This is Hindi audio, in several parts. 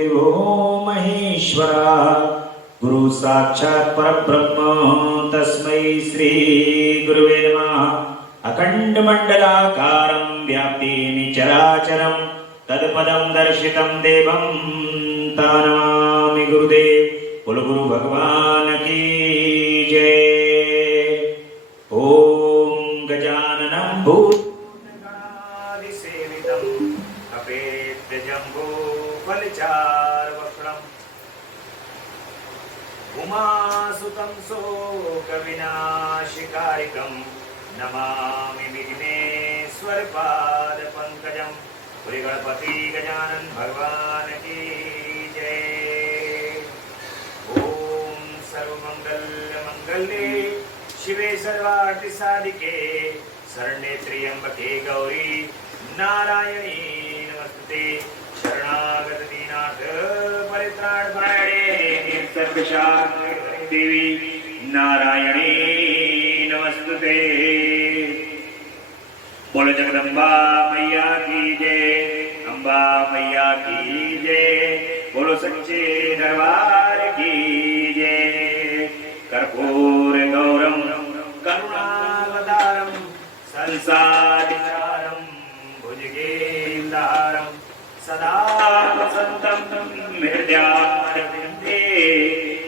गुरुदेवो महेश्वरा गुरु साक्षात् परब्रह्म तस्मै श्री गुरुवे नमः। अखंड मंडलाकारं व्याप्तेन चराचरं तत्पदं दर्शितं देवं तानमामि गुरुदेव। बोलो गुरु भगवान की जय। ओम गजाननं भूतगणादिसेवितं अपेद्यजम्बो फलचार्वक्त्रम् उमासुतं शोकविनाशिकारिकं नमामि विघ्नेश्वरपादपङ्कजं। श्री गणपति गजानन भगवान की जय। ओम सर्वमंगल्ये शिवे सर्वार्थसाधिके शरण्ये त्र्यंबके गौरी नारायणी नमस्ते। शरणागत दीनाथ परित्राणपरायणे सर्वशास्त्र देवी नारायणी नमस्ते। बोलो जगदम्बा मैया की जय, अम्बा मैया की जय। बोलो सच्चे दरबार की जय। कर्पूर गौरम करुणावतारम संसारिचारम भुजगेन्द्रहारम सदा वसंतम हृदयारविंदे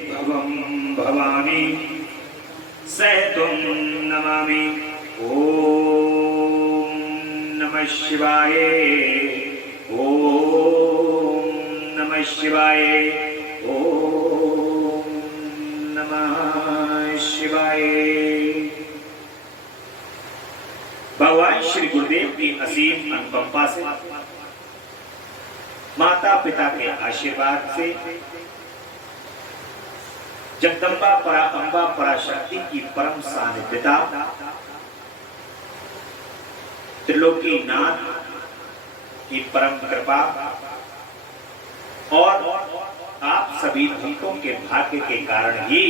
भवं भवानी सहतुं नमामि। ओम नमः शिवाय, ओम नमः शिवाय, ओम नमः शिवाय। भगवान श्री गुरुदेव की असीम अनुकंपा से, माता पिता के आशीर्वाद से, जगदम्बा परा अम्बा पराशक्ति की परम सानिध्यता, त्रिलोकी नाथ की परम कृपा और आप सभी भक्तों के भाग्य के कारण ही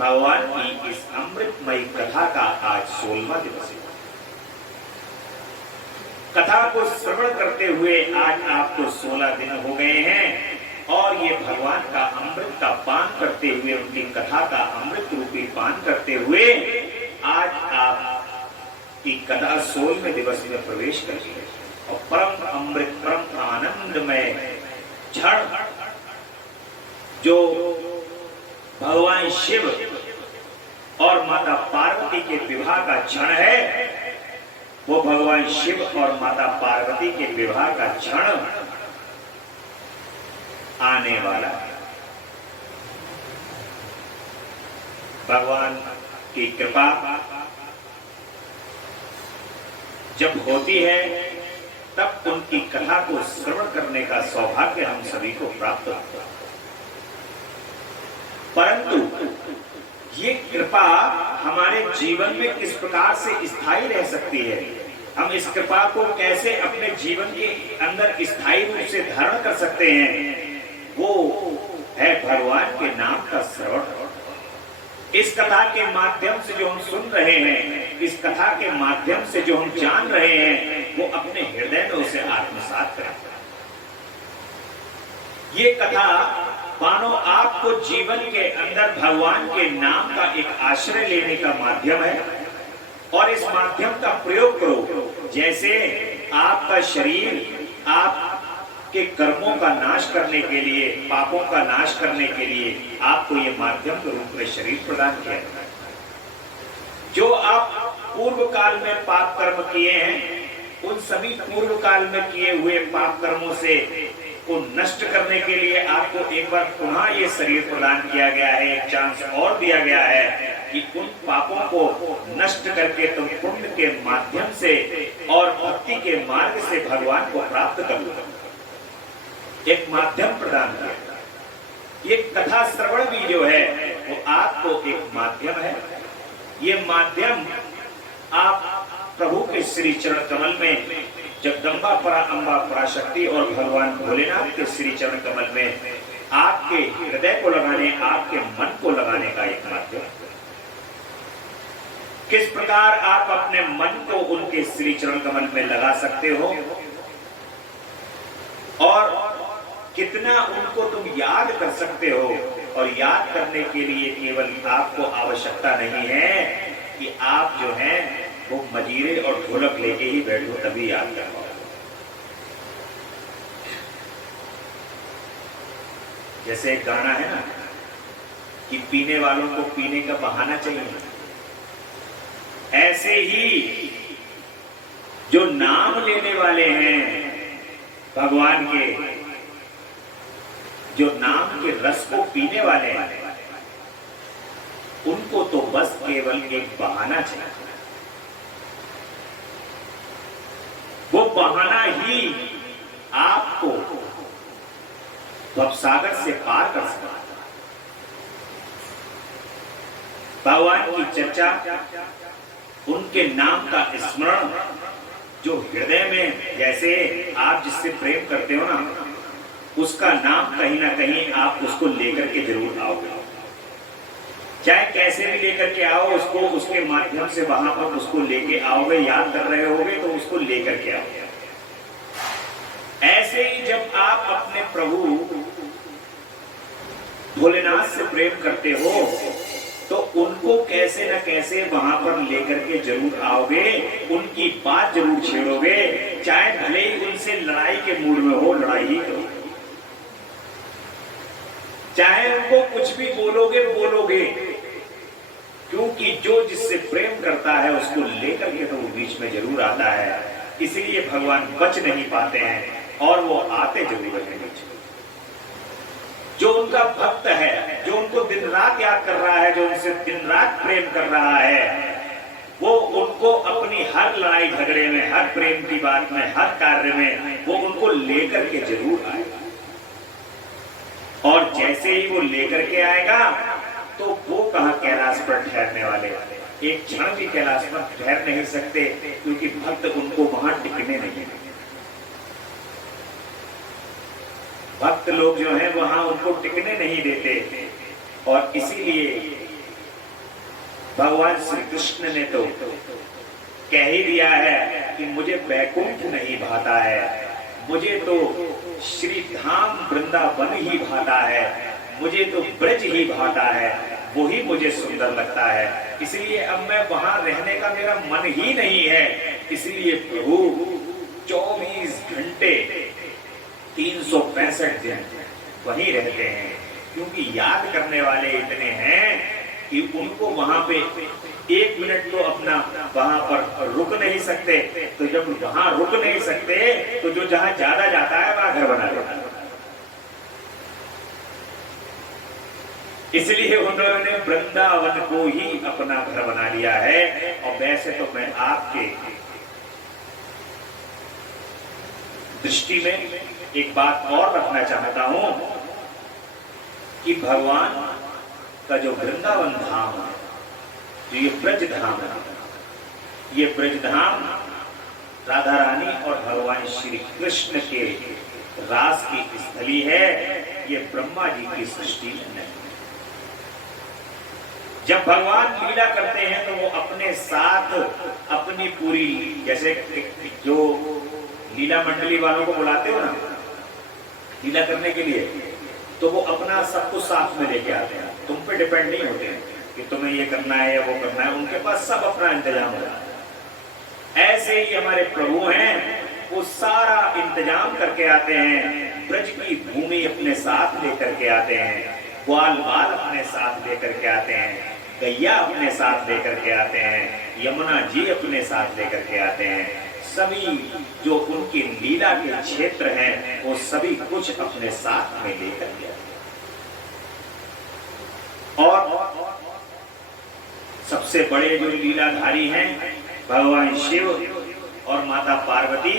भगवान की इस अमृतमयी कथा का आज 16वां दिवस है। कथा को श्रवण करते हुए आज आपको 16 दिन हो गए हैं और ये भगवान का अमृत का पान करते हुए, उनकी कथा का अमृत रूपी पान करते हुए आज आप की कथा 16वें दिवस में प्रवेश कर रही है। और परम अमृत परम आनंदमय क्षण जो भगवान शिव और माता पार्वती के विवाह का क्षण है, वो भगवान शिव और माता पार्वती के विवाह का क्षण आने वाला है। भगवान की कृपा जब होती है तब उनकी कथा को श्रवण करने का सौभाग्य हम सभी को प्राप्त होता है। परंतु ये कृपा हमारे जीवन में किस प्रकार से स्थायी रह सकती है, हम इस कृपा को कैसे अपने जीवन के अंदर स्थायी रूप से धारण कर सकते हैं, वो है भगवान के नाम का श्रवण। इस कथा के माध्यम से जो हम सुन रहे हैं, इस कथा के माध्यम से जो हम जान रहे हैं, वो अपने हृदय में उसे आत्मसात करें। ये कथा मानो आपको जीवन के अंदर भगवान के नाम का एक आश्रय लेने का माध्यम है और इस माध्यम का प्रयोग करो। जैसे आपका शरीर आपके कर्मों का नाश करने के लिए, पापों का नाश करने के लिए आपको ये माध्यम के रूप में शरीर प्रदान किया है। जो आप पूर्व काल में पाप कर्म किए हैं, उन सभी पूर्व काल में किए हुए पाप कर्मों से को नष्ट करने के लिए आपको एक बार पुनः ये शरीर प्रदान किया गया है, एक चांस और दिया गया है कि उन पापों को नष्ट करके तुम पुण्य के माध्यम से और भक्ति के मार्ग से भगवान को प्राप्त कर लो। एक माध्यम प्रदान किया। ये कथा श्रवण भी जो है वो आपको एक माध्यम है। ये माध्यम आप प्रभु के श्री चरण कमल में, जगदम्बा परा अम्बा पराशक्ति और भगवान भोलेनाथ के श्री चरण कमल में आपके हृदय को लगाने, आपके मन को लगाने का एक माध्यम। किस प्रकार आप अपने मन को उनके श्री चरण कमल में लगा सकते हो और कितना उनको तुम याद कर सकते हो। और याद करने के लिए केवल आपको आवश्यकता नहीं है कि आप जो है वो मजीरे और ढोलक लेके ही बैठो तभी याद कर पाओ। जैसे एक गाना है ना कि पीने वालों को पीने का बहाना चाहिए, ऐसे ही जो नाम लेने वाले हैं भगवान के, जो नाम के रस को पीने वाले हैं, उनको तो बस केवल एक बहाना चाहिए। वो बहाना ही आपको भवसागर से पार कर सकता है। भगवान की चर्चा, उनके नाम का स्मरण जो हृदय में, जैसे आप जिससे प्रेम करते हो ना, उसका नाम कहीं ना कहीं आप उसको लेकर के जरूर आओगे। चाहे कैसे भी लेकर के आओ उसको, उसके माध्यम से वहां पर उसको लेके आओगे। याद कर रहे होगे तो उसको लेकर के आओगे। ऐसे ही जब आप अपने प्रभु भोलेनाथ से प्रेम करते हो तो उनको कैसे न कैसे वहां पर लेकर के जरूर आओगे, उनकी बात जरूर छेड़ोगे। चाहे भले ही उनसे लड़ाई के मूड में हो, लड़ाई ही करो। चाहे उनको कुछ भी बोलोगे, क्योंकि जो जिससे प्रेम करता है उसको लेकर के तो वो बीच में जरूर आता है। इसलिए भगवान बच नहीं पाते हैं और वो आते जरूर है बीच में। जो उनका भक्त है, जो उनको दिन रात याद कर रहा है, जो उनसे दिन रात प्रेम कर रहा है, वो उनको अपनी हर लड़ाई झगड़े में, हर प्रेम की बात में, हर कार्य में वो उनको लेकर के जरूर आएगा। और जैसे ही वो लेकर के आएगा तो वो कहां कैलाश पर ठहरने वाले, एक क्षण भी कैलाश पर ठहर नहीं सकते, क्योंकि भक्त उनको वहां टिकने नहीं। भक्त लोग जो हैं वहां उनको टिकने नहीं देते। और इसीलिए भगवान श्री कृष्ण ने तो कह ही दिया है कि मुझे वैकुंठ नहीं भाता है, मुझे तो श्री धाम वृंदावन ही भाता है, मुझे तो ब्रज ही भाता है, वही मुझे सुंदर लगता है। इसलिए अब मैं वहां रहने का मेरा मन ही नहीं है। इसलिए प्रभु 24 घंटे 365 दिन वहीं रहते हैं, क्योंकि याद करने वाले इतने हैं कि उनको वहां पे 1 मिनट तो अपना वहां पर रुक नहीं सकते। तो जब वहां रुक नहीं सकते तो जो जहां ज्यादा जाता है वहां घर बना लेता है। इसलिए उन्होंने वृंदावन को ही अपना घर बना लिया है। और वैसे तो मैं आपके दृष्टि में एक बात और रखना चाहता हूं कि भगवान का जो वृंदावन धाम है, जो ये ब्रज धाम है, ये ब्रज धाम राधा रानी और भगवान श्री कृष्ण के रास की स्थली है। ये ब्रह्मा जी की सृष्टि नहीं। जब भगवान लीला करते हैं तो वो अपने साथ अपनी पूरी, जैसे जो लीला मंडली वालों को बुलाते हो ना लीला करने के लिए, तो वो अपना सब कुछ साथ में लेके आते हैं। तुम पे डिपेंड नहीं होते हैं कि तुम्हें ये करना है या वो करना है, उनके पास सब अपना इंतजाम होता है। ऐसे ही हमारे प्रभु हैं, वो सारा इंतजाम करके आते हैं। ब्रज की भूमि अपने साथ लेकर के आते हैं, ग्वाल बाल अपने साथ लेकर के आते हैं, गैया अपने साथ लेकर के आते हैं, यमुना जी अपने साथ लेकर के आते हैं। सभी जो उनकी लीला के क्षेत्र हैं वो सभी कुछ अपने साथ में लेकर के आते हैं। और सबसे बड़े जो लीलाधारी हैं भगवान शिव और माता पार्वती,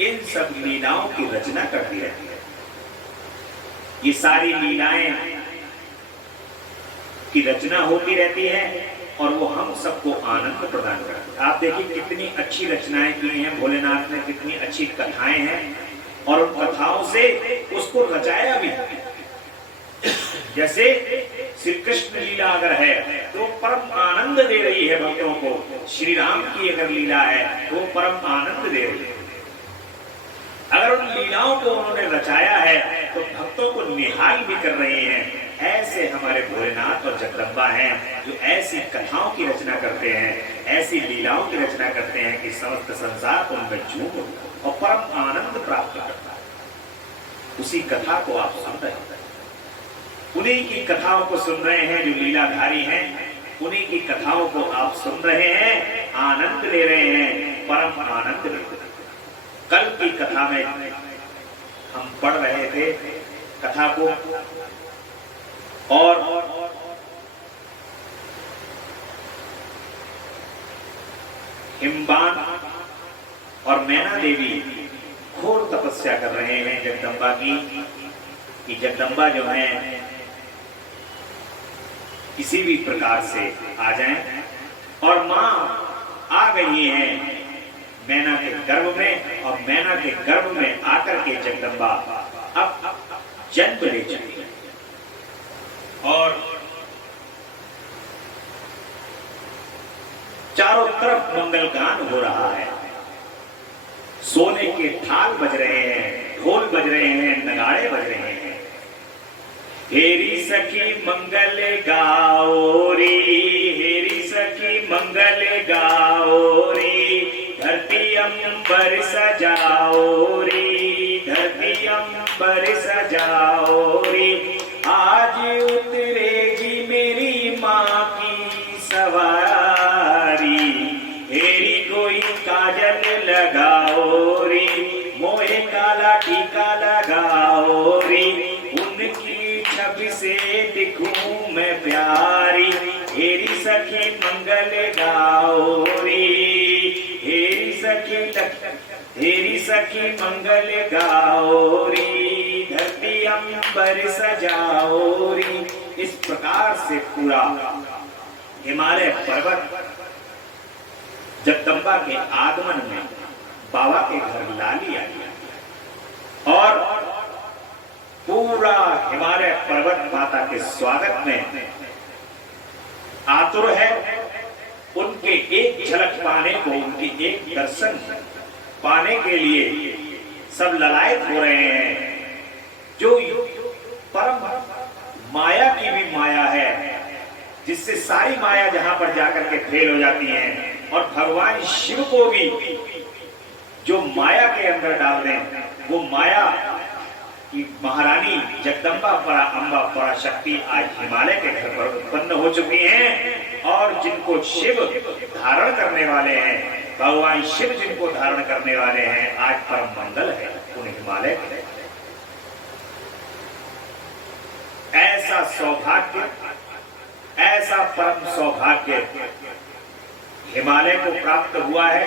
इन सब लीलाओं की रचना करती रहती है। ये सारी लीलाएं की रचना होती रहती है और वो हम सबको आनंद प्रदान करती है। आप देखिए कितनी अच्छी रचनाएं की हैं भोलेनाथ ने, कितनी अच्छी कथाएं हैं, और उन कथाओं से उसको रचाया भी। जैसे श्री कृष्ण लीला अगर है तो परम आनंद दे रही है भक्तों को, श्री राम की अगर लीला है तो परम आनंद दे रही है। अगर उन लीलाओं को उन्होंने रचाया है भक्तों को निहाल भी कर रहे हैं। ऐसे हमारे भोलेनाथ और जगदम्बा हैं जो ऐसी कथाओं की रचना करते हैं, ऐसी लीलाओं की रचना करते हैं कि समस्त संसार उनमें झूम और परम आनंद प्राप्त करता है। उसी कथा को आप सुन रहे हैं, उन्हीं की कथाओं को सुन रहे हैं जो लीलाधारी हैं, उन्हीं की कथाओं को आप सुन रहे हैं, आनंद ले रहे हैं, परम आनंद ले रहे हैं। कल की कथा में हम पढ़ रहे थे कथा को, और हिमबान और मैना देवी घोर तपस्या कर रहे हैं जगदम्बा की, कि जगदम्बा जो है किसी भी प्रकार से आ जाएं, और मां आ गई हैं मैना के गर्भ में, और मैना के गर्भ में आकर के जगदम्बा अब जन्म ले चुकी है। और चारों तरफ मंगल गान हो रहा है, सोने के थाल बज रहे हैं, ढोल बज रहे हैं, नगाड़े बज रहे हैं। हेरी सखी मंगल गाओरी, हेरी सखी मंगल गाओरी, धरती अंबर सजाओरी, धरती अंबर सजाओरी। आज उतरेगी मेरी माँ की सवारी, हेरी कोई काजल लगाओरी, मोहे काला टीका लगाओरी, उनकी छवि से दिखूं मैं प्यारी। हेरी सखी मंगल गाओरी, हेरी सखी हेरी सखी मंगल गाओरी, धरती अंबर सजाओरी। इस प्रकार से पूरा हिमालय पर्वत जगदम्बा के आगमन में बाबा के घर ला लिया गया, और पूरा हिमालय पर्वत माता के स्वागत में आतुर है। उनके एक झलक पाने को, उनकी एक दर्शन पाने के लिए सब ललायत हो रहे हैं। जो परम माया की भी माया है, जिससे सारी माया जहां पर जाकर के फेल हो जाती है, और भगवान शिव को भी जो माया के अंदर डाल दें, वो माया की महारानी जगदम्बा परा अम्बा परा शक्ति आज हिमालय के घर पर उत्पन्न हो चुकी हैं। और जिनको शिव धारण करने वाले हैं, भगवान शिव जिनको धारण करने वाले हैं, आज परम मंगल है उन हिमालय के। ऐसा सौभाग्य, ऐसा परम सौभाग्य हिमालय को प्राप्त हुआ है।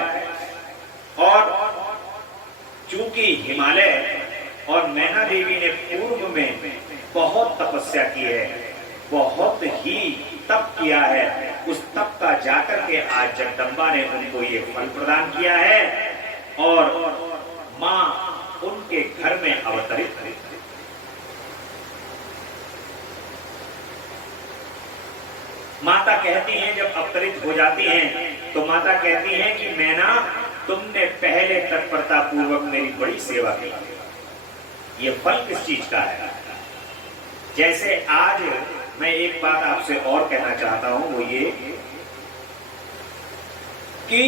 और चूंकि हिमालय और मैना देवी ने पूर्व में बहुत तपस्या की है, बहुत ही तप किया है, उस तप का जाकर के आज जगदम्बा ने उनको ये फल प्रदान किया है, और मां उनके घर में अवतरित हुई। माता कहती हैं, जब अवतरित हो जाती हैं तो माता कहती हैं कि मैना, तुमने पहले तत्परता पूर्वक मेरी बड़ी सेवा की, ये फल किस चीज का है? जैसे आज मैं एक बात आपसे और कहना चाहता हूं, वो ये कि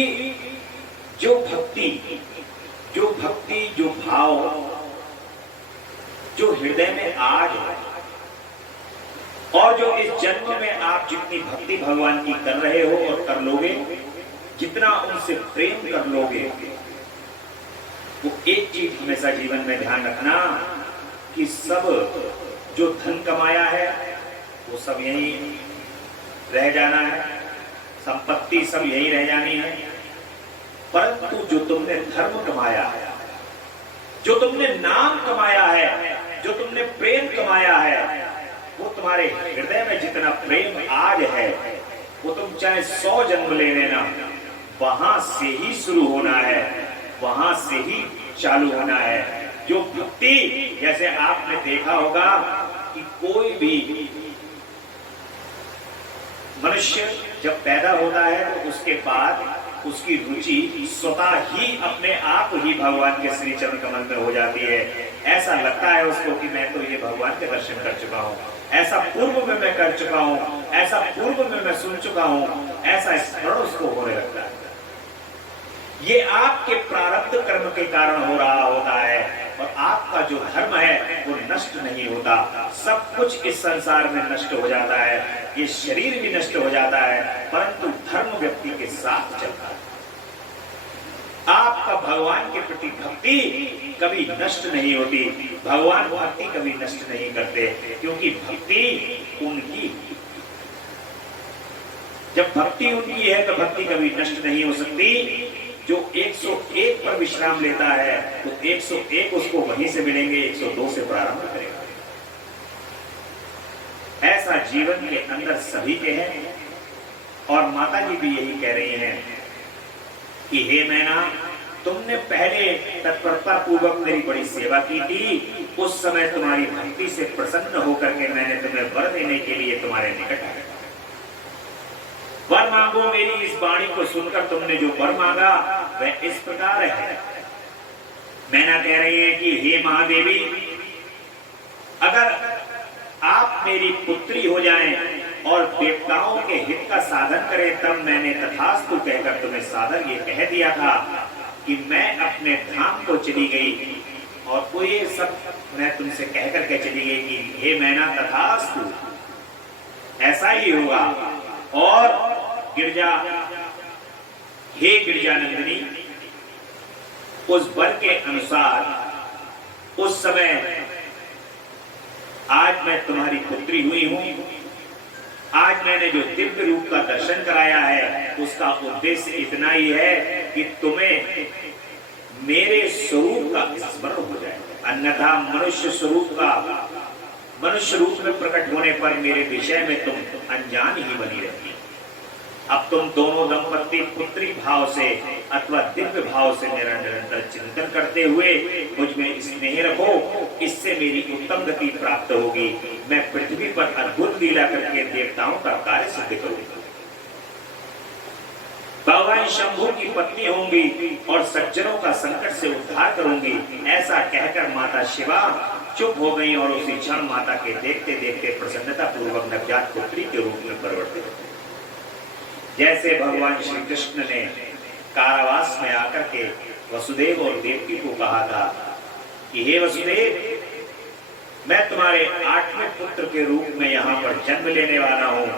जो भक्ति, जो भाव, जो हृदय में आज है, और जो इस जन्म में आप जितनी भक्ति भगवान की कर रहे हो और कर लोगे, जितना उनसे प्रेम कर लोगे, वो एक चीज हमेशा जीवन में ध्यान रखना कि सब जो धन कमाया है वो सब यही रह जाना है, संपत्ति सब यही रह जानी है, परंतु जो तुमने धर्म कमाया है, जो तुमने नाम कमाया है, जो तुमने प्रेम कमाया है, वो तुम्हारे हृदय में जितना प्रेम आज है, वो तुम चाहे 100 जन्म ले लेना, वहां से ही शुरू होना है, वहां से ही चालू होना है। जो भक्ति, जैसे आपने देखा होगा कि कोई भी मनुष्य जब पैदा होता है तो उसके बाद उसकी रुचि स्वतः ही अपने आप ही भगवान के श्री चरण कमल में हो जाती है। ऐसा लगता है उसको कि मैं तो ये भगवान के दर्शन कर चुका हूँ, ऐसा पूर्व में मैं कर चुका हूँ, ऐसा पूर्व में मैं सुन चुका हूँ, ऐसा स्मरण उसको होने लगता है। ये आपके प्रारब्ध कर्म के कारण हो रहा होता है, और आपका जो धर्म है वो नष्ट नहीं होता। सब कुछ इस संसार में नष्ट हो जाता है, ये शरीर भी नष्ट हो जाता है, परंतु धर्म व्यक्ति के साथ चलता है। आपका भगवान के प्रति भक्ति कभी नष्ट नहीं होती, भगवान भक्ति कभी नष्ट नहीं करते, क्योंकि भक्ति उनकी, जब भक्ति उनकी है तो भक्ति कभी नष्ट नहीं हो सकती। जो 101 पर विश्राम लेता है तो 101 उसको वहीं से मिलेंगे, 102 से प्रारंभ करेगा। ऐसा जीवन के अंदर सभी के हैं, और माता जी भी यही कह रही हैं कि हे मैना, तुमने पहले तत्परता पूर्वक मेरी बड़ी सेवा की थी, उस समय तुम्हारी भक्ति से प्रसन्न होकर के मैंने तुम्हें वर देने के लिए तुम्हारे निकट आया। वर मांगो, मेरी इस वाणी को सुनकर तुमने जो वर मांगा वह इस प्रकार है। मैना कह रही है कि हे महादेवी, अगर आप मेरी पुत्री हो जाएं और देवताओं के हित का साधन करें, तब मैंने तथास्तु कहकर तुम्हें साधन ये कह दिया था कि मैं अपने धाम को चली गई, और वो ये सब मैं तुमसे कह करके चली गई कि हे मैना तथास्तु, ऐसा ही होगा। और गिरजा, हे गिरजा नंदिनी, उस वर के अनुसार उस समय आज मैं तुम्हारी पुत्री हुई हूं। आज मैंने जो दिव्य रूप का दर्शन कराया है उसका उद्देश्य इतना ही है कि तुम्हें मेरे स्वरूप का स्मरण हो जाए, अन्यथा मनुष्य स्वरूप का, मनुष्य रूप में प्रकट होने पर मेरे विषय में तुम अनजान ही बनी रहती। अब तुम दोनों दंपत्ति पुत्री भाव से अथवा दिव्य भाव से मेरा निरंतर चिंतन करते हुए मुझ में स्नेह रखो, इससे मेरी उत्तम गति प्राप्त होगी। मैं पृथ्वी पर अद्भुत लीला करके देवताओं का कार्य सिद्ध करूंगा। भगवान शंभु की पत्नी होंगी और सज्जनों का संकट से उद्धार करूंगी। ऐसा कहकर माता शिवा चुप हो गई और उसी क्षण माता के देखते देखते प्रसन्नता पूर्वक नवजात पुत्री के रूप में परिवर्तित हो। जैसे भगवान श्री कृष्ण ने कारावास में आकर के वसुदेव और देवकी को कहा था कि हे वसुदेव, मैं तुम्हारे 8वें पुत्र के रूप में यहाँ पर जन्म लेने वाला हूँ,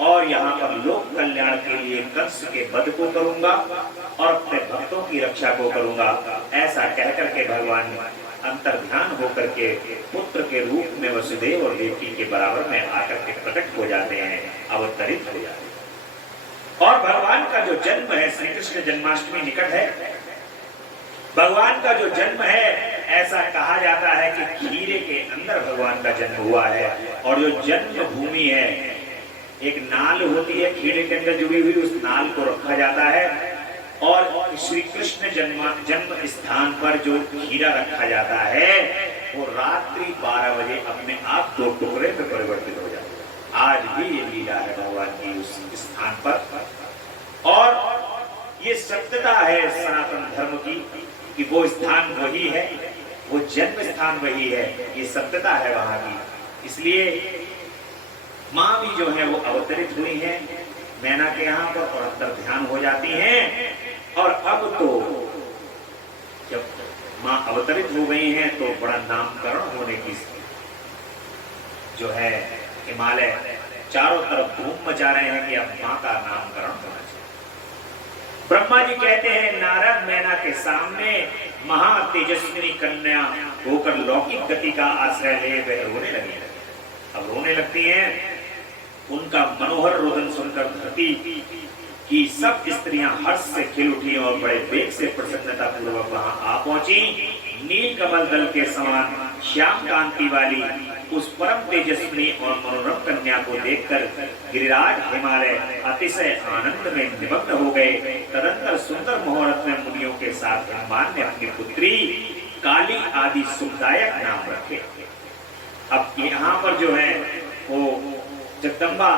और यहाँ पर लोक कल्याण के लिए कंस के वध को करूंगा और अपने भक्तों की रक्षा को करूंगा। ऐसा कहकर के भगवान अंतर्ध्यान होकर के पुत्र के रूप में वसुदेव और देवकी के बराबर में आकर के प्रकट हो जाते हैं, अवतरित हो जाते हैं। और भगवान का जो जन्म है, श्री कृष्ण जन्माष्टमी निकट है, भगवान का जो जन्म है, ऐसा कहा जाता है कि खीरे के अंदर भगवान का जन्म हुआ है। और जो जन्म भूमि है, एक नाल होती है खीरे के अंदर जुड़ी हुई, उस नाल को रखा जाता है, और श्री कृष्ण जन्म स्थान पर जो खीरा रखा जाता है वो रात्रि 12 बजे अपने आप 2 टुकड़े में परिवर्तित हो जाता है। आज भी ये लीला है भगवान की उस स्थान पर, और ये सत्यता है सनातन धर्म की कि वो स्थान वही है, वो जन्म स्थान वही है, ये सत्यता है वहां की। इसलिए माँ भी जो है वो अवतरित हुई है मैना के यहाँ पर और अंतर्ध्यान हो जाती हैं। और अब तो जब माँ अवतरित हो गई हैं तो बड़ा नामकरण होने की जो है, हिमालय चारों तरफ धूम मचा रहे हैं कि अब माँ का नामकरण होना चाहिए। ब्रह्मा जी कहते हैं नारद मैना के सामने महा तेजस्विनी कन्या होकर लौकिक गति का आश्रय ले वह रोने लगी। अब रोने लगती हैं, उनका मनोहर रोदन सुनकर धरती की सब स्त्रियां हर्ष से खिल उठी और बड़े वेग से प्रसन्नता पूर्वक वहां आ पहुंची। नील कमल दल के समान श्याम कांति वाली उस परम तेजस्विनी और मनोरम कन्या को देखकर गिरिराज हिमालय अतिशय आनंद में निमग्न हो गए। तदंतर सुंदर मुहूर्त में मुनियों के साथ हनुमान ने अपनी पुत्री काली आदि सुखदायक नाम रखे। अब यहाँ पर जो है वो जगदम्बा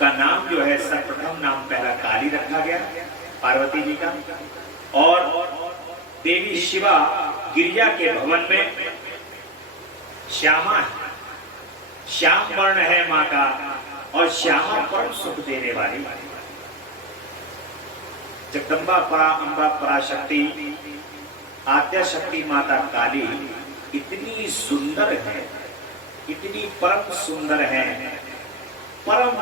का नाम जो है सर्वप्रथम नाम पहला काली रखा गया पार्वती जी का, और देवी शिवा गिरिजा के भवन में श्यामा है, श्याम वर्ण है मां का, और श्यामा परम सुख देने वाली जगदम्बा परा अम्बा पराशक्ति आद्या शक्ति माता काली इतनी सुंदर है, इतनी परम सुंदर है, परम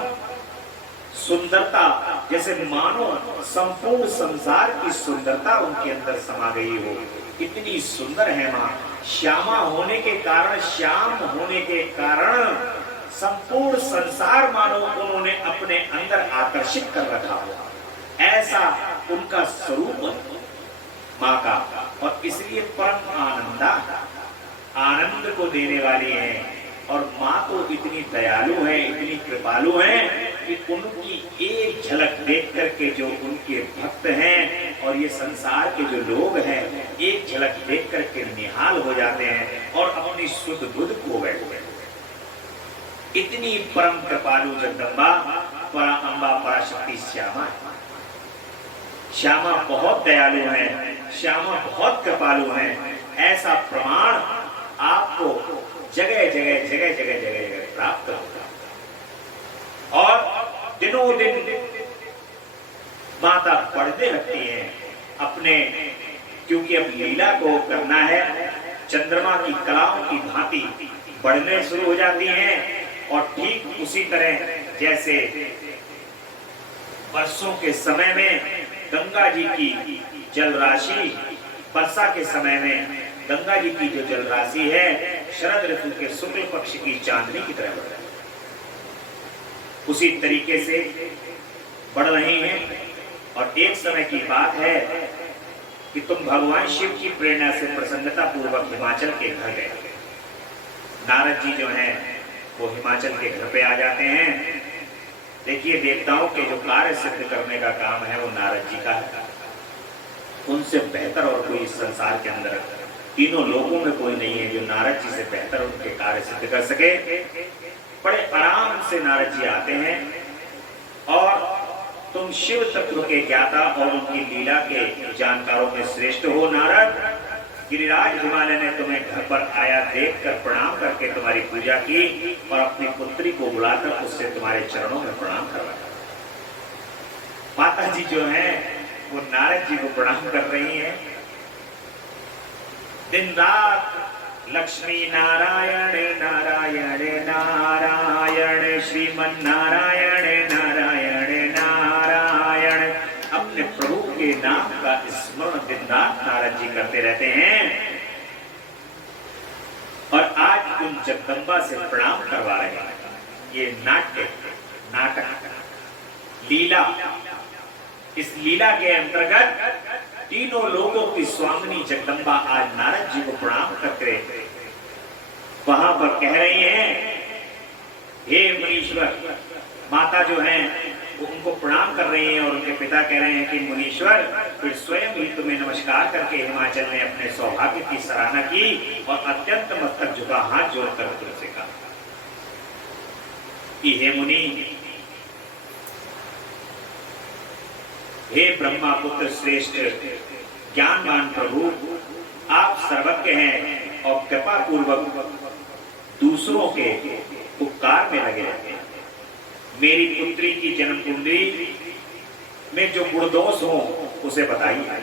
सुंदरता जैसे मानो संपूर्ण संसार की सुंदरता उनके अंदर समा गई हो, इतनी सुंदर है मां। श्यामा होने के कारण, श्याम होने के कारण संपूर्ण संसार मानो उन्होंने अपने अंदर आकर्षित कर रखा हो, ऐसा उनका स्वरूप मां का, और इसलिए परम आनंद को देने वाली है। और मां तो इतनी दयालु है, इतनी कृपालु है कि उनकी एक झलक देख करके जो उनके भक्त हैं और ये संसार के जो लोग हैं एक झलक देख करके निहाल हो जाते हैं और अपनी शुद्ध बुद्ध खो बैठे। इतनी परम कृपालु जगदम्बा परा अम्बा पराशक्ति श्यामा, श्यामा बहुत दयालु है, श्यामा बहुत कृपालु है, ऐसा प्रमाण आपको जगह जगह जगह जगह जगह जगह प्राप्त होगा। और दिनों दिन माता बढ़ते रहती हैं अपने, क्योंकि अब लीला को करना है, चंद्रमा की कलाओं की भांति बढ़ने शुरू हो जाती हैं। और ठीक उसी तरह जैसे वर्षों के समय में गंगा जी की जल राशि, वर्षा के समय में गंगा जी की जो जल राशि है शरद ऋतु के शुक्ल पक्ष की चांदनी की तरह बढ़ रही है, उसी तरीके से बढ़ रही हैं। और एक समय की बात है कि तुम भगवान शिव की प्रेरणा से प्रसन्नता पूर्वक हिमाचल के घर गए। नारद जी जो हैं वो हिमाचल के घर पे आ जाते हैं। देखिए, देवताओं के जो कार्य सिद्ध करने का काम है वो नारद जी का है। उनसे बेहतर और कोई इस संसार के अंदर तीनों लोगों में कोई नहीं है जो नारद जी से बेहतर उनके कार्य सिद्ध कर सके। बड़े आराम से नारद जी आते हैं और तुम शिव तत्व के ज्ञाता और उनकी लीला के जानकारों में श्रेष्ठ हो नारद। गिरिराज हिमालय ने तुम्हें घर पर आया देखकर प्रणाम करके तुम्हारी पूजा की और अपनी पुत्री को बुलाकर उससे तुम्हारे चरणों में प्रणाम करवाया। माता जी जो है वो नारद जी को प्रणाम कर रही हैं। दिन रात लक्ष्मी नारायण नारायण नारायण श्रीमन नारायण नारायण नारायण अपने प्रभु के नाम का स्मरण दिन रात नारद जी करते रहते हैं। और आज उन जगदम्बा से प्रणाम करवा रहे हैं। ये नाटक लीला, इस लीला के अंतर्गत तीनों लोगों की स्वामिनी जगदम्बा आज नारद जी को प्रणाम करते वहां पर कह रही हैं, हे मुनीश्वर। माता जो हैं वो उनको प्रणाम कर रही हैं और उनके पिता कह रहे हैं कि मुनीश्वर, फिर स्वयं ही तुम्हें नमस्कार करके हिमाचल ने अपने सौभाग्य की सराहना की और अत्यंत मस्तक झुका हाथ जोड़कर तुमसे कहा कि हे मुनि, हे ब्रह्मा पुत्र श्रेष्ठ ज्ञानवान प्रभु, आप सर्वज्ञ हैं और कृपा पूर्वक दूसरों के उपकार में लगे रहते हैं। मेरी पुत्री की जन्म कुंडली में जो गुण दोष हो उसे बताइए।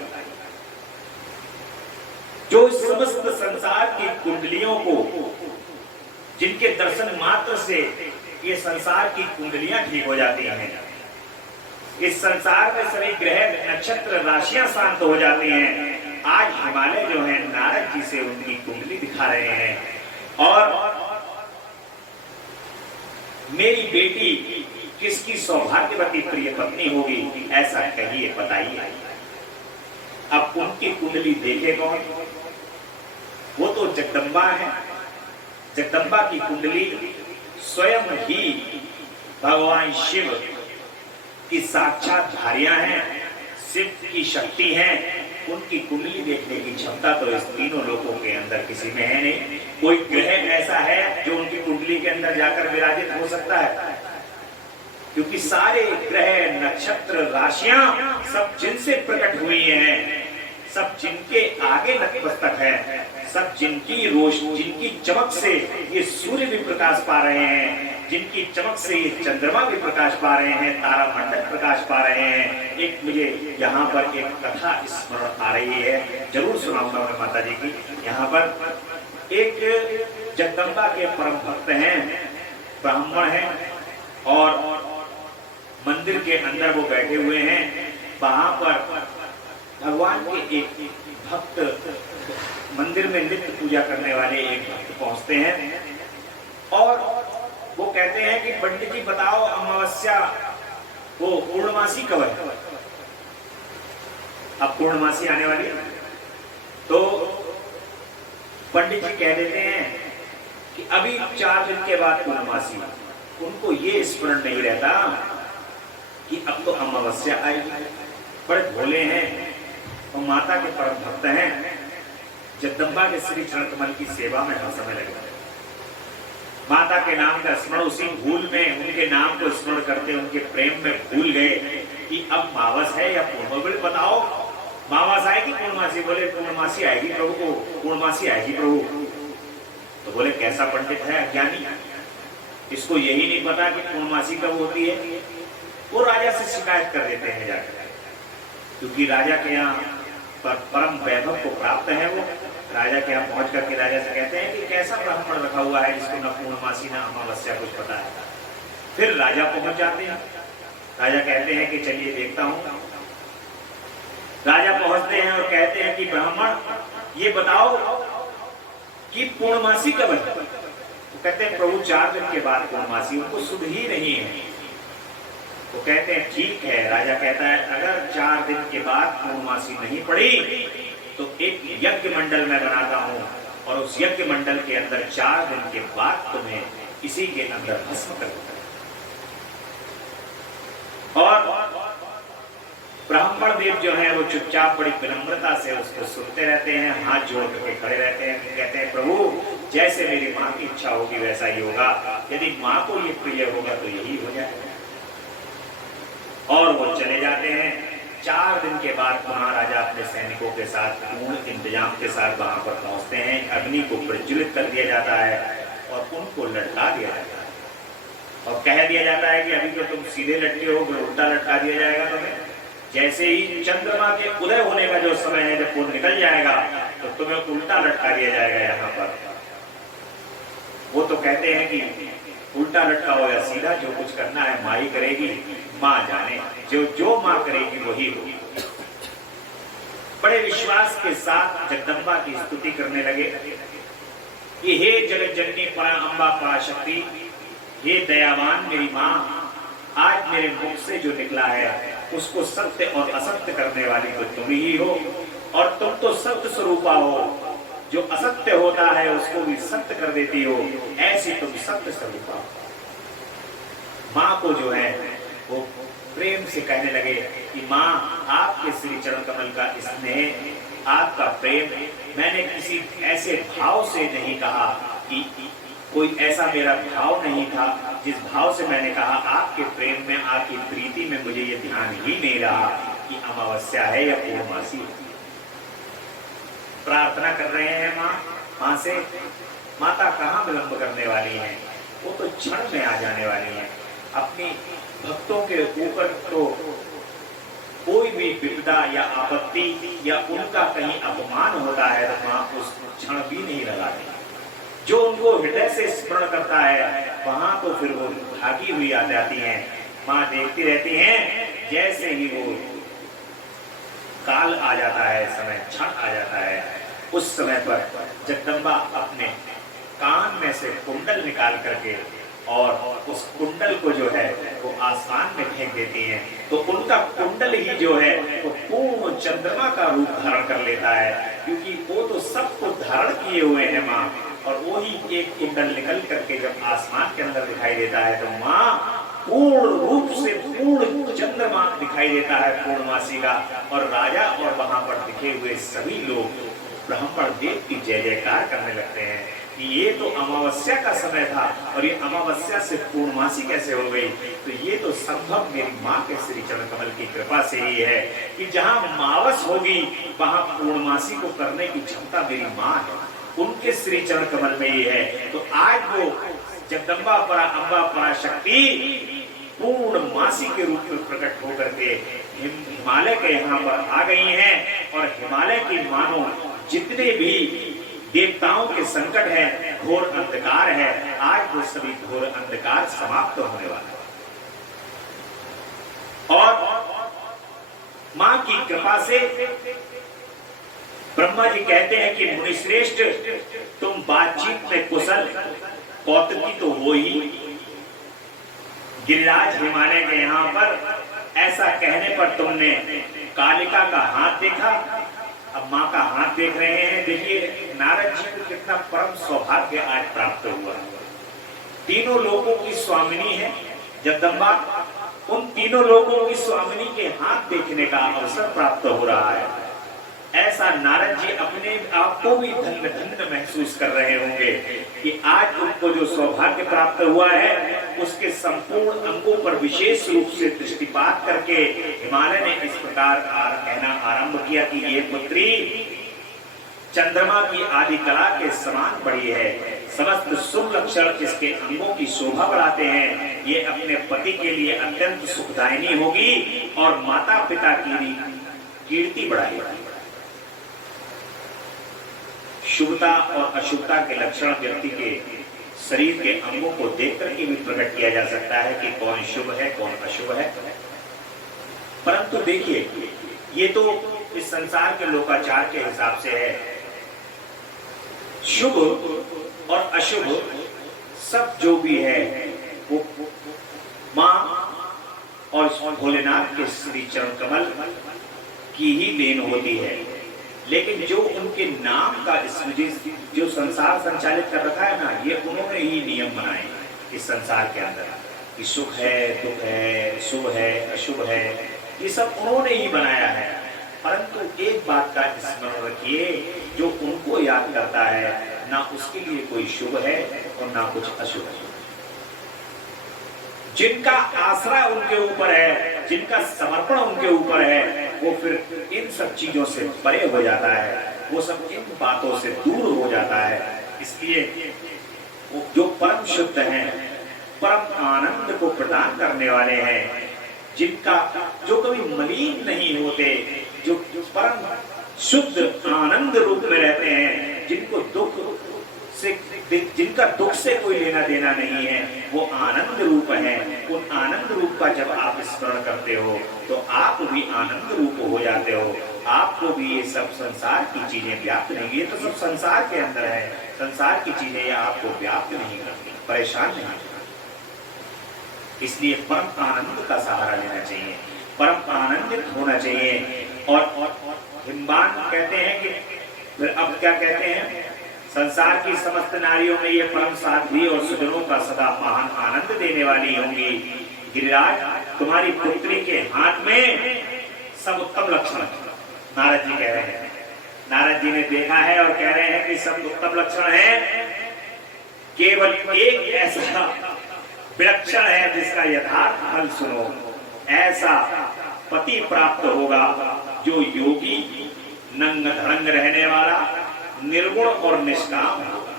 जो समस्त संसार की कुंडलियों को, जिनके दर्शन मात्र से ये संसार की कुंडलियां ठीक हो जाती हैं, इस संसार में सभी ग्रह नक्षत्र राशियां शांत हो जाती हैं। आज हिमालय जो है नारद जी से उनकी कुंडली दिखा रहे हैं और मेरी बेटी किसकी सौभाग्यवती प्रिय पत्नी होगी, ऐसा कहिए, बताइए। अब उनकी कुंडली देखे कौन? वो तो जगदम्बा है। जगदम्बा की कुंडली स्वयं ही भगवान शिव की साक्षात धारियां हैं, शिव की शक्ति है। उनकी कुंडली देखने की क्षमता तो इस तीनों लोगों के अंदर किसी में है नहीं। कोई ग्रह ऐसा है जो उनकी कुंडली के अंदर जाकर विराजित हो सकता है? क्योंकि सारे ग्रह नक्षत्र राशियां सब जिनसे प्रकट हुई हैं, सब जिनके आगे नतमस्तक है, सब जिनकी रोशनी, जिनकी चमक से ये सूर्य भी प्रकाश पा रहे हैं, जिनकी चमक से ये चंद्रमा भी प्रकाश पा रहे हैं, तारा मंडल प्रकाश पा रहे हैं। एक मुझे यहाँ पर एक कथा स्मरण आ रही है, जरूर सुनाऊंगा मैं माता जी की। यहाँ पर एक जगदम्बा के परम भक्त हैं, ब्राह्मण हैं, और मंदिर के अंदर वो बैठे हुए हैं। वहां पर भगवान के एक भक्त, मंदिर में नित्य पूजा करने वाले एक भक्त पहुंचते हैं और वो कहते हैं कि पंडित जी बताओ, अमावस्या वो पूर्णमासी कब है? अब पूर्णमासी आने वाली है। तो पंडित जी कह देते हैं कि अभी 4 दिन के बाद पूर्णमासी। उनको ये स्मरण नहीं रहता कि अब तो अमावस्या आएगी। बड़े भोले हैं और माता के परम भक्त हैं, जगदम्बा के श्री चरण कमल की सेवा में हर समय लगे। माता के नाम का स्मरण, उसी भूल में उनके नाम को स्मरण करते उनके प्रेम में भूल गए कि अब मावस है या पूर्णमासी। बताओ मावस आएगी पूर्णमासी? बोले पूर्णमासी आएगी प्रभु को, पूर्णमासी आएगी प्रभु। तो बोले कैसा पंडित है, अज्ञानी, इसको यही नहीं पता कि पूर्णमासी कब होती है। वो राजा से शिकायत कर देते हैं जाकर, क्योंकि राजा के यहाँ पर परम वैभव को प्राप्त है। वो राजा के यहाँ पहुंच करके राजा से कहते हैं कि कैसा ब्राह्मण रखा हुआ है जिसको न पूर्णमासी न अमावस्या कुछ पता है। फिर राजा पहुंच जाते हैं, राजा कहते हैं कि चलिए देखता हूं। राजा पहुंचते हैं और कहते हैं कि ब्राह्मण ये बताओ कि पूर्णमासी कब है? तो कहते हैं प्रभु 4 दिन के बाद पूर्णमासी। उनको सुध ही नहीं है। तो कहते हैं ठीक है। राजा कहता है अगर 4 दिन के बाद पूर्णमासी नहीं पड़ी तो एक यज्ञ मंडल मैं बनाता हूं और उस यज्ञ मंडल के अंदर 4 दिन के बाद तुम्हें इसी के अंदर भस्म कर दूंगा। और ब्राह्मण देव जो है वो चुपचाप बड़ी विनम्रता से उसको सुनते रहते हैं, हाथ जोड़ करके खड़े रहते हैं। कहते हैं प्रभु जैसे मेरी माँ की इच्छा होगी वैसा ही होगा, यदि माँ को ये प्रिय होगा तो यही हो जाएगा। और वो चले जाते हैं। 4 दिन के बाद महाराजा अपने सैनिकों के साथ पूर्ण इंतजाम के साथ वहां पर पहुंचते हैं। अग्नि को प्रज्वलित कर दिया जाता है और उनको लटका दिया जाता है और कह दिया जाता है कि अभी तो तुम सीधे लटके हो, उल्टा लटका दिया जाएगा तुम्हें। जैसे ही चंद्रमा के उदय होने का जो समय है, जब वो निकल जाएगा तो तुम्हें उल्टा लटका दिया जाएगा। यहाँ पर वो तो कहते हैं कि उल्टा लटकाओ या सीधा, जो कुछ करना है माँ ही करेगी, माँ जाने, जो माँ करेगी वही होगी। बड़े विश्वास के साथ जगदम्बा की स्तुति करने लगे कि हे जगत जननी परा अम्बा पराशक्ति, हे दयावान मेरी माँ, आज मेरे मुख से जो निकला है उसको सत्य और असत्य करने वाली तो तुम ही हो, और तुम तो सत्य स्वरूपा हो। जो असत्य होता है उसको भी सत्य कर देती हो, ऐसी तुम सत्य स्वरूपा हो। माँ को जो है वो प्रेम से कहने लगे कि माँ आपके श्री चरण कमल का स्नेह, आपका प्रेम मैंने किसी ऐसे भाव से नहीं कहा कि कोई ऐसा मेरा भाव नहीं था जिस भाव से मैंने कहा। आपके प्रेम में, आपकी प्रीति में मुझे ये ध्यान ही नहीं रहा कि अमावस्या है या पूर्णमासी। प्रार्थना कर रहे हैं माँ से, माता कहाँ विलंब करने वाली हैं, वो तो क्षण में आ जाने वाली हैं। अपनी भक्तों के ऊपर तो कोई भी विपदा या आपत्ति या उनका कहीं अपमान होता है तो माँ उस क्षण भी नहीं लगाती। जो उनको हृदय से स्मरण करता है वहां तो फिर वो भागी हुई आ जाती हैं। माँ देखती रहती हैं, जैसे ही वो काल आ जाता है, समय क्षण आ जाता है, उस समय पर जगदम्बा अपने कान में से कुंडल निकाल करके और उस कुंडल को जो है वो आसमान में फेंक देती हैं। तो उनका कुंडल ही जो है वो पूर्ण चंद्रमा का रूप धारण कर लेता है, क्योंकि वो तो सबको धारण किए हुए हैं माँ। और वो ही एक कुंडल निकल करके जब आसमान के अंदर दिखाई देता है तो माँ पूर्ण रूप से पूर्ण चंद्रमा दिखाई देता है पूर्णमासी का। और राजा और वहां पर दिखे हुए सभी लोग ब्राह्मण देव की जय जयकार करने लगते हैं। कि ये तो अमावस्या का समय था और ये अमावस्या से पूर्णमासी कैसे हो गई। तो ये तो संभव मेरी माँ के श्री चरण कमल की कृपा से ही है कि जहां मावस होगी वहां पूर्णमासी को करने की क्षमता मेरी माँ है, उनके श्री चरण कमल में ही है। तो आज वो जगदम्बा परा अम्बा परा शक्ति पूर्णमासी के रूप में प्रकट होकर के हिमालय के यहाँ पर आ गई हैं और हिमालय की मानो जितने भी देवताओं के संकट है, घोर अंधकार है, आज वो सभी घोर अंधकार समाप्त होने वाला है। और मां की कृपा से ब्रह्मा जी कहते हैं कि मुनिश्रेष्ठ तुम बातचीत में कुशल, कौतुकी तो हो ही। गिरिराज हिमालय के यहाँ पर ऐसा कहने पर तुमने कालिका का हाथ देखा, अब माँ का हाथ देख रहे हैं। देखिए नारद जी को कितना परम सौभाग्य आज प्राप्त हुआ। तीनों लोगों की स्वामिनी है जगदम्बा, उन तीनों लोगों की स्वामिनी के हाथ देखने का अवसर प्राप्त हो रहा है। ऐसा नारद जी अपने आप को भी धन्य धन्य महसूस कर रहे होंगे कि आज उनको जो सौभाग्य प्राप्त हुआ है उसके संपूर्ण अंगों पर विशेष रूप से दृष्टिपात करके हिमालय ने इस प्रकार कहना आरंभ किया कि ये पुत्री चंद्रमा की आदि कला के समान बड़ी है, समस्त शुभ लक्षण इसके अंगों की शोभा बढ़ाते हैं, ये अपने पति के लिए अत्यंत सुखदायिनी होगी और माता पिता की कीर्ति बढ़ाएगी। शुभता और अशुभता के लक्षण व्यक्ति के शरीर के अंगों को देख करके भी प्रकट किया जा सकता है कि कौन शुभ है कौन अशुभ है। परंतु देखिए ये तो इस संसार के लोकाचार के हिसाब से है, शुभ और अशुभ सब जो भी है वो मां और भोलेनाथ के श्री चरण कमल की ही देन होती है। लेकिन जो उनके नाम का जो संसार संचालित कर रखा है ना, ये उन्होंने ही नियम बनाए इस संसार के अंदर कि सुख है दुख है, शुभ है अशुभ है, ये सब उन्होंने ही बनाया है। परंतु एक बात का स्मरण रखिए, जो उनको याद करता है ना उसके लिए कोई शुभ है और ना कुछ अशुभ है। जिनका आश्रय उनके ऊपर है, जिनका समर्पण उनके ऊपर है, वो फिर इन सब चीजों से परे हो जाता है, वो सब इन बातों से दूर हो जाता है। इसलिए जो परम शुद्ध हैं, परम आनंद को प्रदान करने वाले हैं, जिनका जो कभी मलिन नहीं होते, जो परम शुद्ध आनंद रूप में रहते हैं, जिनको दुख से जिनका दुख से कोई लेना देना नहीं है, वो आनंद रूप है। उन आनंद रूप का जब आप स्मरण करते हो तो आप भी आनंद रूप हो जाते हो। आपको भी ये सब संसार की चीजें व्याप्त नहीं, ये तो सब संसार के अंदर है, संसार की चीजें ये आपको व्याप्त नहीं करती, परेशान नहीं करती। इसलिए परम आनंद का सहारा लेना चाहिए, परम आनंदित होना चाहिए। और हिम्बान कहते हैं कि फिर अब क्या कहते हैं, संसार की समस्त नारियों में ये परम साध्वी और सुजनों का सदा महान आनंद देने वाली होंगी। गिरिराज तुम्हारी पुत्री के हाथ में सब उत्तम लक्षण, नारद जी कह रहे हैं, नारद जी ने देखा है और कह रहे हैं कि सब उत्तम लक्षण है, केवल एक ऐसा विलक्षण है जिसका यथार्थ फल सुनो। ऐसा पति प्राप्त होगा जो योगी, नंग धड़ंग रहने वाला, निर्गुण और निष्काम होगा।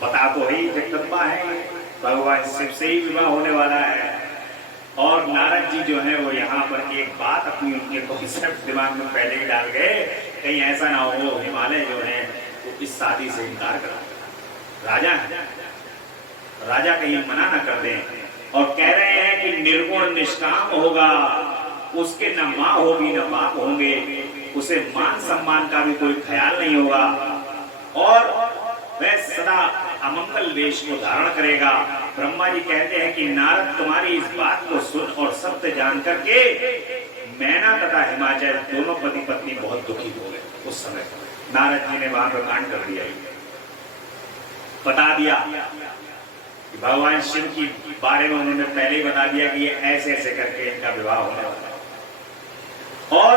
पता तो ही जगदम्बा है, भगवान शिव से ही विवाह होने वाला है। और नारद जी जो है वो यहाँ पर एक बात अपनी उनके कॉन्सेप्ट दिमाग में पहले ही डाल गए, कहीं ऐसा ना हो हिमालय जो है वो इस शादी से इनकार कर, राजा है, राजा कहीं मना ना कर दें। और कह रहे हैं कि निर्गुण निष्काम होगा, उसके न माँ होगी न बाप होंगे, उसे मान सम्मान का भी कोई ख्याल नहीं होगा और वह सदा अमंगल वेश को धारण करेगा। ब्रह्मा जी कहते हैं कि नारद तुम्हारी इस बात को सुन और सत्य जान करके मैना तथा हिमाचल दोनों पति पत्नी बहुत दुखी हो गए। उस समय नारद जी ने वहां पर कांड कर दिया, बता दिया कि भगवान शिव की बारे में उन्होंने पहले ही बता दिया कि ये ऐसे ऐसे करके इनका विवाह होने वाला है। और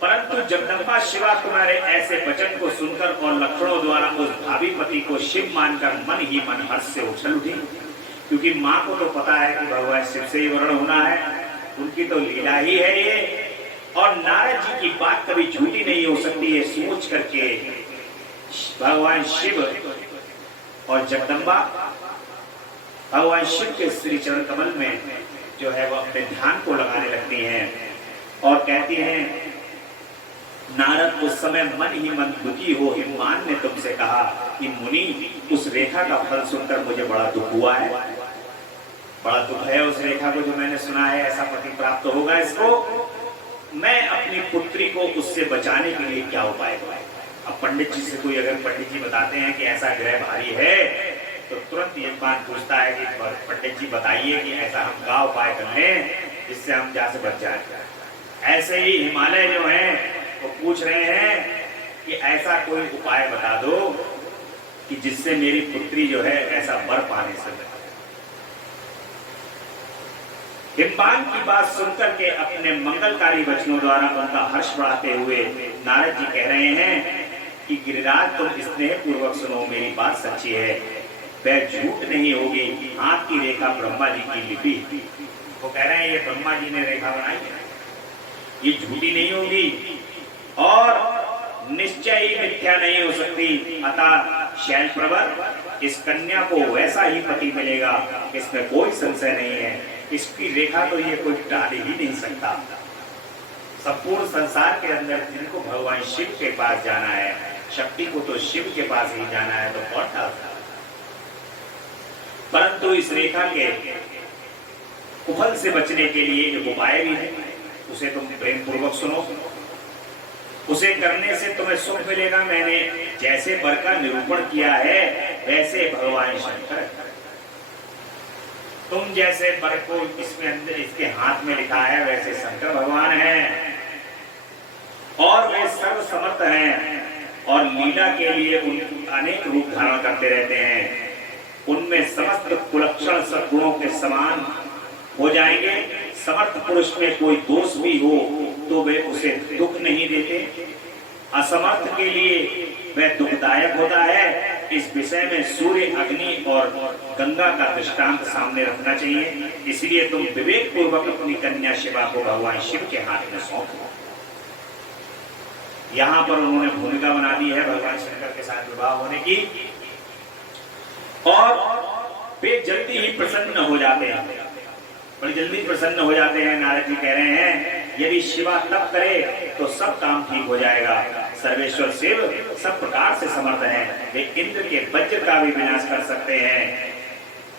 परंतु परंतु जगदम्बा शिवा तुम्हारे ऐसे वचन को सुनकर और लक्षणों द्वारा उस भावी पति को शिव मानकर मन ही मन हर्ष से उछल उठी, क्योंकि माँ को तो पता है कि भगवान शिव से ही वर्ण होना है, उनकी तो लीला ही है ये, और नारद जी की बात कभी झूठी नहीं हो सकती है सोच करके भगवान शिव और जगदम्बा भगवान शिव के श्री चरण कमल में जो है वो अपने ध्यान को लगाने लगती हैं और कहती हैं, नारद उस समय मन ही मन दुखी हो हिमवान ने तुमसे कहा कि मुनि उस रेखा का फल सुनकर मुझे बड़ा दुख हुआ है, बड़ा दुख है उस रेखा को जो मैंने सुना है, ऐसा पति प्राप्त होगा इसको, मैं अपनी पुत्री को उससे बचाने के लिए क्या उपाय करूं। अब पंडित जी से कोई अगर पंडित जी बताते हैं कि ऐसा ग्रह भारी है तो तुरंत यजमान पूछता है कि पंडित जी बताइए कि ऐसा हम क्या उपाय कर लें जिससे हम जा से बच जाए। ऐसे ही हिमालय जो है वो पूछ रहे हैं कि ऐसा कोई उपाय बता दो कि जिससे मेरी पुत्री जो है ऐसा वर पाने से बचे। हिमवान की बात सुनकर के अपने मंगलकारी वचनों द्वारा उनका हर्ष बढ़ाते हुए नारद जी कह रहे हैं कि गिरिराज तुम स्नेह पूर्वक सुनो, मेरी बात सच्ची है, वह झूठ नहीं होगी। हाथ की रेखा ब्रह्मा जी की लिपि, वो कह रहे हैं ये ब्रह्मा जी ने रेखा बनाई है, ये झूठी नहीं होगी और निश्चय ही मिथ्या नहीं हो सकती। अतः शैल प्रवर इस कन्या को वैसा ही पति मिलेगा, इसमें कोई संशय नहीं है। इसकी रेखा तो ये कोई टाल ही नहीं सकता। संपूर्ण संसार के अंदर जिनको भगवान शिव के पास जाना है, शक्ति को तो शिव के पास ही जाना है, तो कौन टालता। परंतु इस रेखा के कुफल से बचने के लिए एक उपाय भी है, उसे तुम प्रेम पूर्वक सुनो, उसे करने से तुम्हें सुख मिलेगा। मैंने जैसे वर का निरूपण किया है वैसे भगवान शंकर, तुम जैसे वर को इसमें अंदर इसके हाथ में लिखा है वैसे शंकर भगवान हैं और वे सर्व समर्थ हैं और लीला के लिए उन अनेक रूप धारण करते रहते हैं। उनमें समस्त कुलक्षण सद्गुणों के समान हो जाएंगे। समर्थ पुरुष में कोई दोष भी हो तो वे उसे दुख नहीं देते, असमर्थ के लिए वह दुखदायक होता है। इस विषय में सूर्य, अग्नि और गंगा का दृष्टांत सामने रखना चाहिए। इसलिए तुम विवेक पूर्वक अपनी कन्या शिवा को भगवान शिव के हाथ में सौंपो। यहाँ पर उन्होंने भूमिका बना दी है भगवान शंकर के साथ विवाह होने की और वे जल्दी ही प्रसन्न हो जाते हैं, बड़ी जल्दी प्रसन्न हो जाते हैं। नारद जी कह रहे हैं यदि शिवा तप करे तो सब काम ठीक हो जाएगा। सर्वेश्वर शिव सब प्रकार से समर्थ हैं, वे इंद्र के वज्र का भी विनाश कर सकते हैं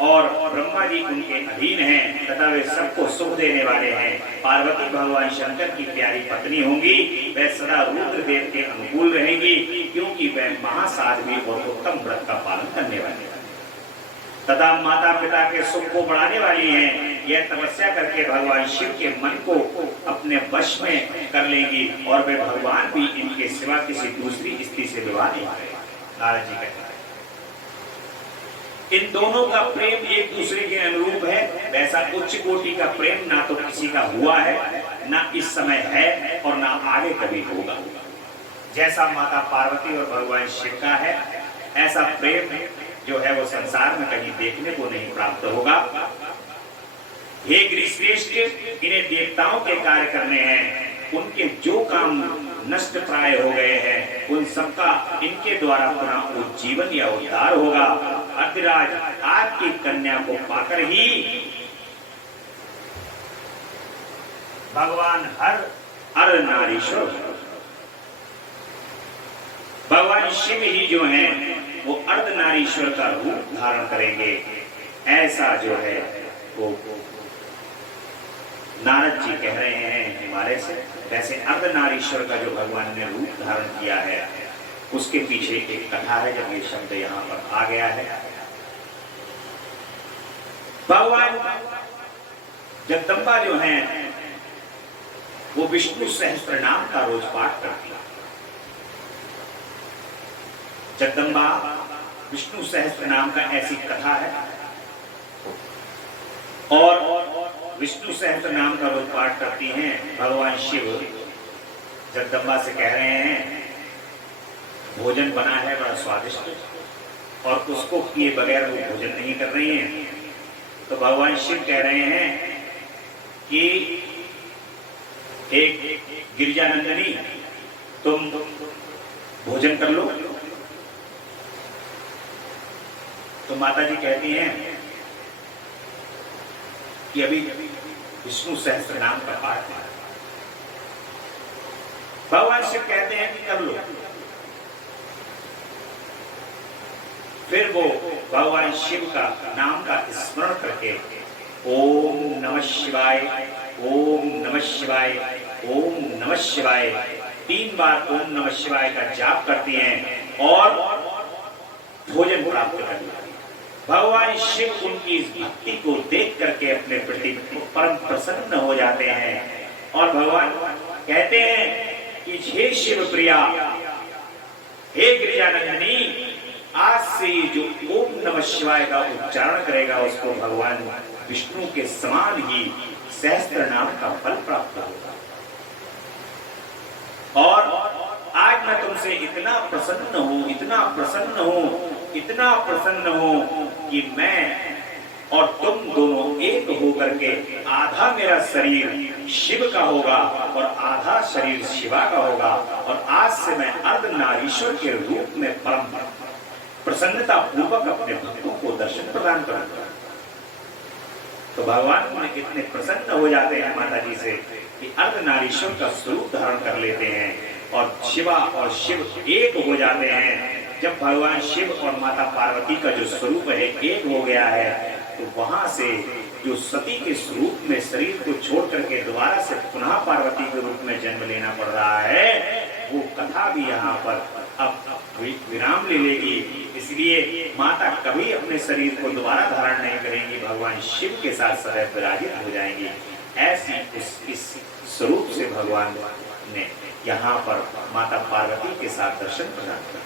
और ब्रह्मा जी उनके अधीन हैं तथा वे सबको सुख देने वाले हैं। पार्वती भगवान शंकर की प्यारी पत्नी होंगी, वह सदा रुद्रदेव के अनुकूल रहेंगी क्योंकि वह महासाध्वी और उत्तम व्रत का पालन करने वाली है तथा माता पिता के सुख को बढ़ाने वाली हैं। यह तपस्या करके भगवान शिव के मन को अपने वश में कर लेंगी और वे भगवान भी इनके सिवा किसी दूसरी स्त्री से विवाह नहीं करेंगे। नारद जी कहते हैं इन दोनों का प्रेम एक दूसरे के अनुरूप है। वैसा उच्च कोटि का प्रेम ना तो किसी का हुआ है, ना इस समय है और ना आगे कभी होगा। जैसा माता पार्वती और भगवान शिव का है ऐसा प्रेम जो है वो संसार में कहीं देखने को नहीं प्राप्त होगा। हे गिरिश्रेष्ठ, इन्हें देवताओं के कार्य करने हैं, उनके जो काम नष्ट प्राय हो गए हैं उन सबका इनके द्वारा पुनः उज्जीवन या उद्धार होगा। अतिराज आपकी कन्या को पाकर ही भगवान हर नारीश्वर भगवान शिव ही जो हैं वो अर्धनारीश्वर का रूप धारण करेंगे। ऐसा जो है वो नारद जी कह रहे हैं हिमालय से। वैसे अर्धनारीश्वर का जो भगवान ने रूप धारण किया है उसके पीछे एक कथा है। जब ये शब्द यहाँ पर आ गया है, भगवान जगदम्बा जो हैं वो विष्णु सहस्त्र नाम का रोज पाठ करती है। जगदम्बा विष्णु सहस्त्र नाम का ऐसी कथा है और विष्णु सहस्त्र नाम का रोज पाठ करती हैं। भगवान शिव जगदम्बा से कह रहे हैं भोजन बना है बड़ा स्वादिष्ट और उसको किए बगैर वो भोजन नहीं कर रही हैं। तो भगवान शिव कह रहे हैं कि एक गिरिजानंदनी तुम भोजन कर लो। तो माता जी कहती हैं कि अभी विष्णु सहस्त्र नाम का पाठ है। भगवान शिव कहते हैं कि कर लो। फिर वो भगवान शिव का नाम का स्मरण करके ओम नमः शिवाय, ओम नमः शिवाय, ओम नमः शिवाय 3 बार ओम नमः शिवाय का जाप करती हैं और भोजन प्राप्त करती हैं। भगवान शिव उनकी इस भक्ति को देख करके अपने प्रति परम प्रसन्न हो जाते हैं और भगवान कहते हैं कि हे शिव प्रिया, हे गिरिजानंदिनी, आज से जो ओम नमः शिवाय का उच्चारण करेगा उसको भगवान विष्णु के समान ही सहस्त्र नाम का फल प्राप्त होगा। और आज मैं तुमसे इतना प्रसन्न हूं, इतना प्रसन्न हूं, इतना प्रसन्न हूं कि मैं और तुम दोनों एक होकर के आधा मेरा शरीर शिव का होगा और आधा शरीर शिवा का होगा और आज से मैं अर्धनारीश्वर के रूप में परम प्रसन्नता पूर्वक अपने भक्तों को दर्शन प्रदान करूंगा। तो भगवान इतने प्रसन्न हो जाते हैं माता जी से कि अर्धनारीश्वर का स्वरूप धारण कर लेते हैं और शिवा और शिव एक हो जाते हैं। जब भगवान शिव और माता पार्वती का जो स्वरूप है एक हो गया है तो वहां से जो सती के स्वरूप में शरीर को छोड़ करके दोबारा से पुनः पार्वती के रूप में जन्म लेना पड़ रहा है, वो कथा भी यहाँ पर अब विराम ले लेगी। इसलिए माता कभी अपने शरीर को दोबारा धारण नहीं करेंगी, भगवान शिव के साथ सदैव विराजित हो जाएंगी। ऐसी इस स्वरूप से भगवान ने यहाँ पर माता पार्वती के साथ दर्शन प्रदान किया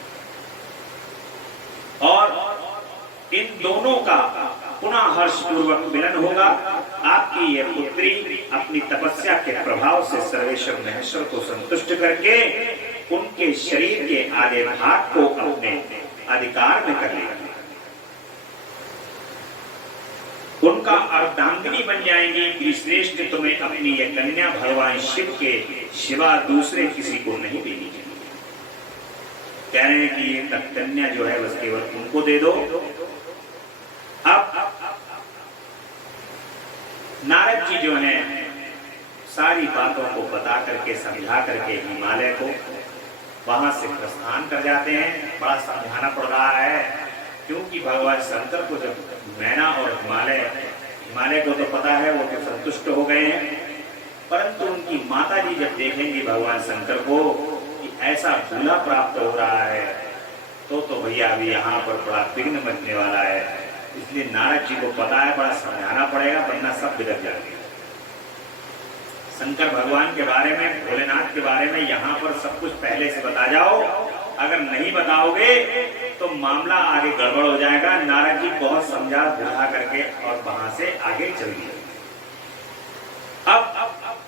और इन दोनों का पुनः हर्ष पूर्वक मिलन होगा। आपकी ये पुत्री अपनी तपस्या के प्रभाव से सर्वेश्वर महेश्वर को संतुष्ट करके उनके शरीर के आधे भाग को अपने अधिकार में कर लेगी, उनका अर्धांगिनी बन जाएंगी। श्रेष्ठ तुम्हें अपनी यह कन्या भगवान शिव के सिवा दूसरे किसी को नहीं देनी चाहिए। कह रहे हैं कि ये कन्या जो है बस केवल उनको दे दो। अब नारद जी जो है सारी बातों को बता करके समझा करके हिमालय को वहां से प्रस्थान कर जाते हैं। बड़ा समझाना पड़ रहा है क्योंकि भगवान शंकर को जब मैना और हिमालय को तो पता है, वो तो संतुष्ट हो गए हैं, परंतु उनकी माता जी जब देखेंगी भगवान शंकर को कि ऐसा दूल्हा प्राप्त हो रहा है तो भैया अभी यहाँ पर बड़ा विघ्न बचने वाला है। इसलिए नारद जी को पता है बड़ा समझाना पड़ेगा वरना सब बिगड़ जाएंगे। शंकर भगवान के बारे में, भोलेनाथ के बारे में यहाँ पर सब कुछ पहले से बता जाओ। अगर नहीं बताओगे तो मामला आगे गड़बड़ हो जाएगा। नारद जी बहुत समझा बुझा करके और वहां से आगे चल गए। अब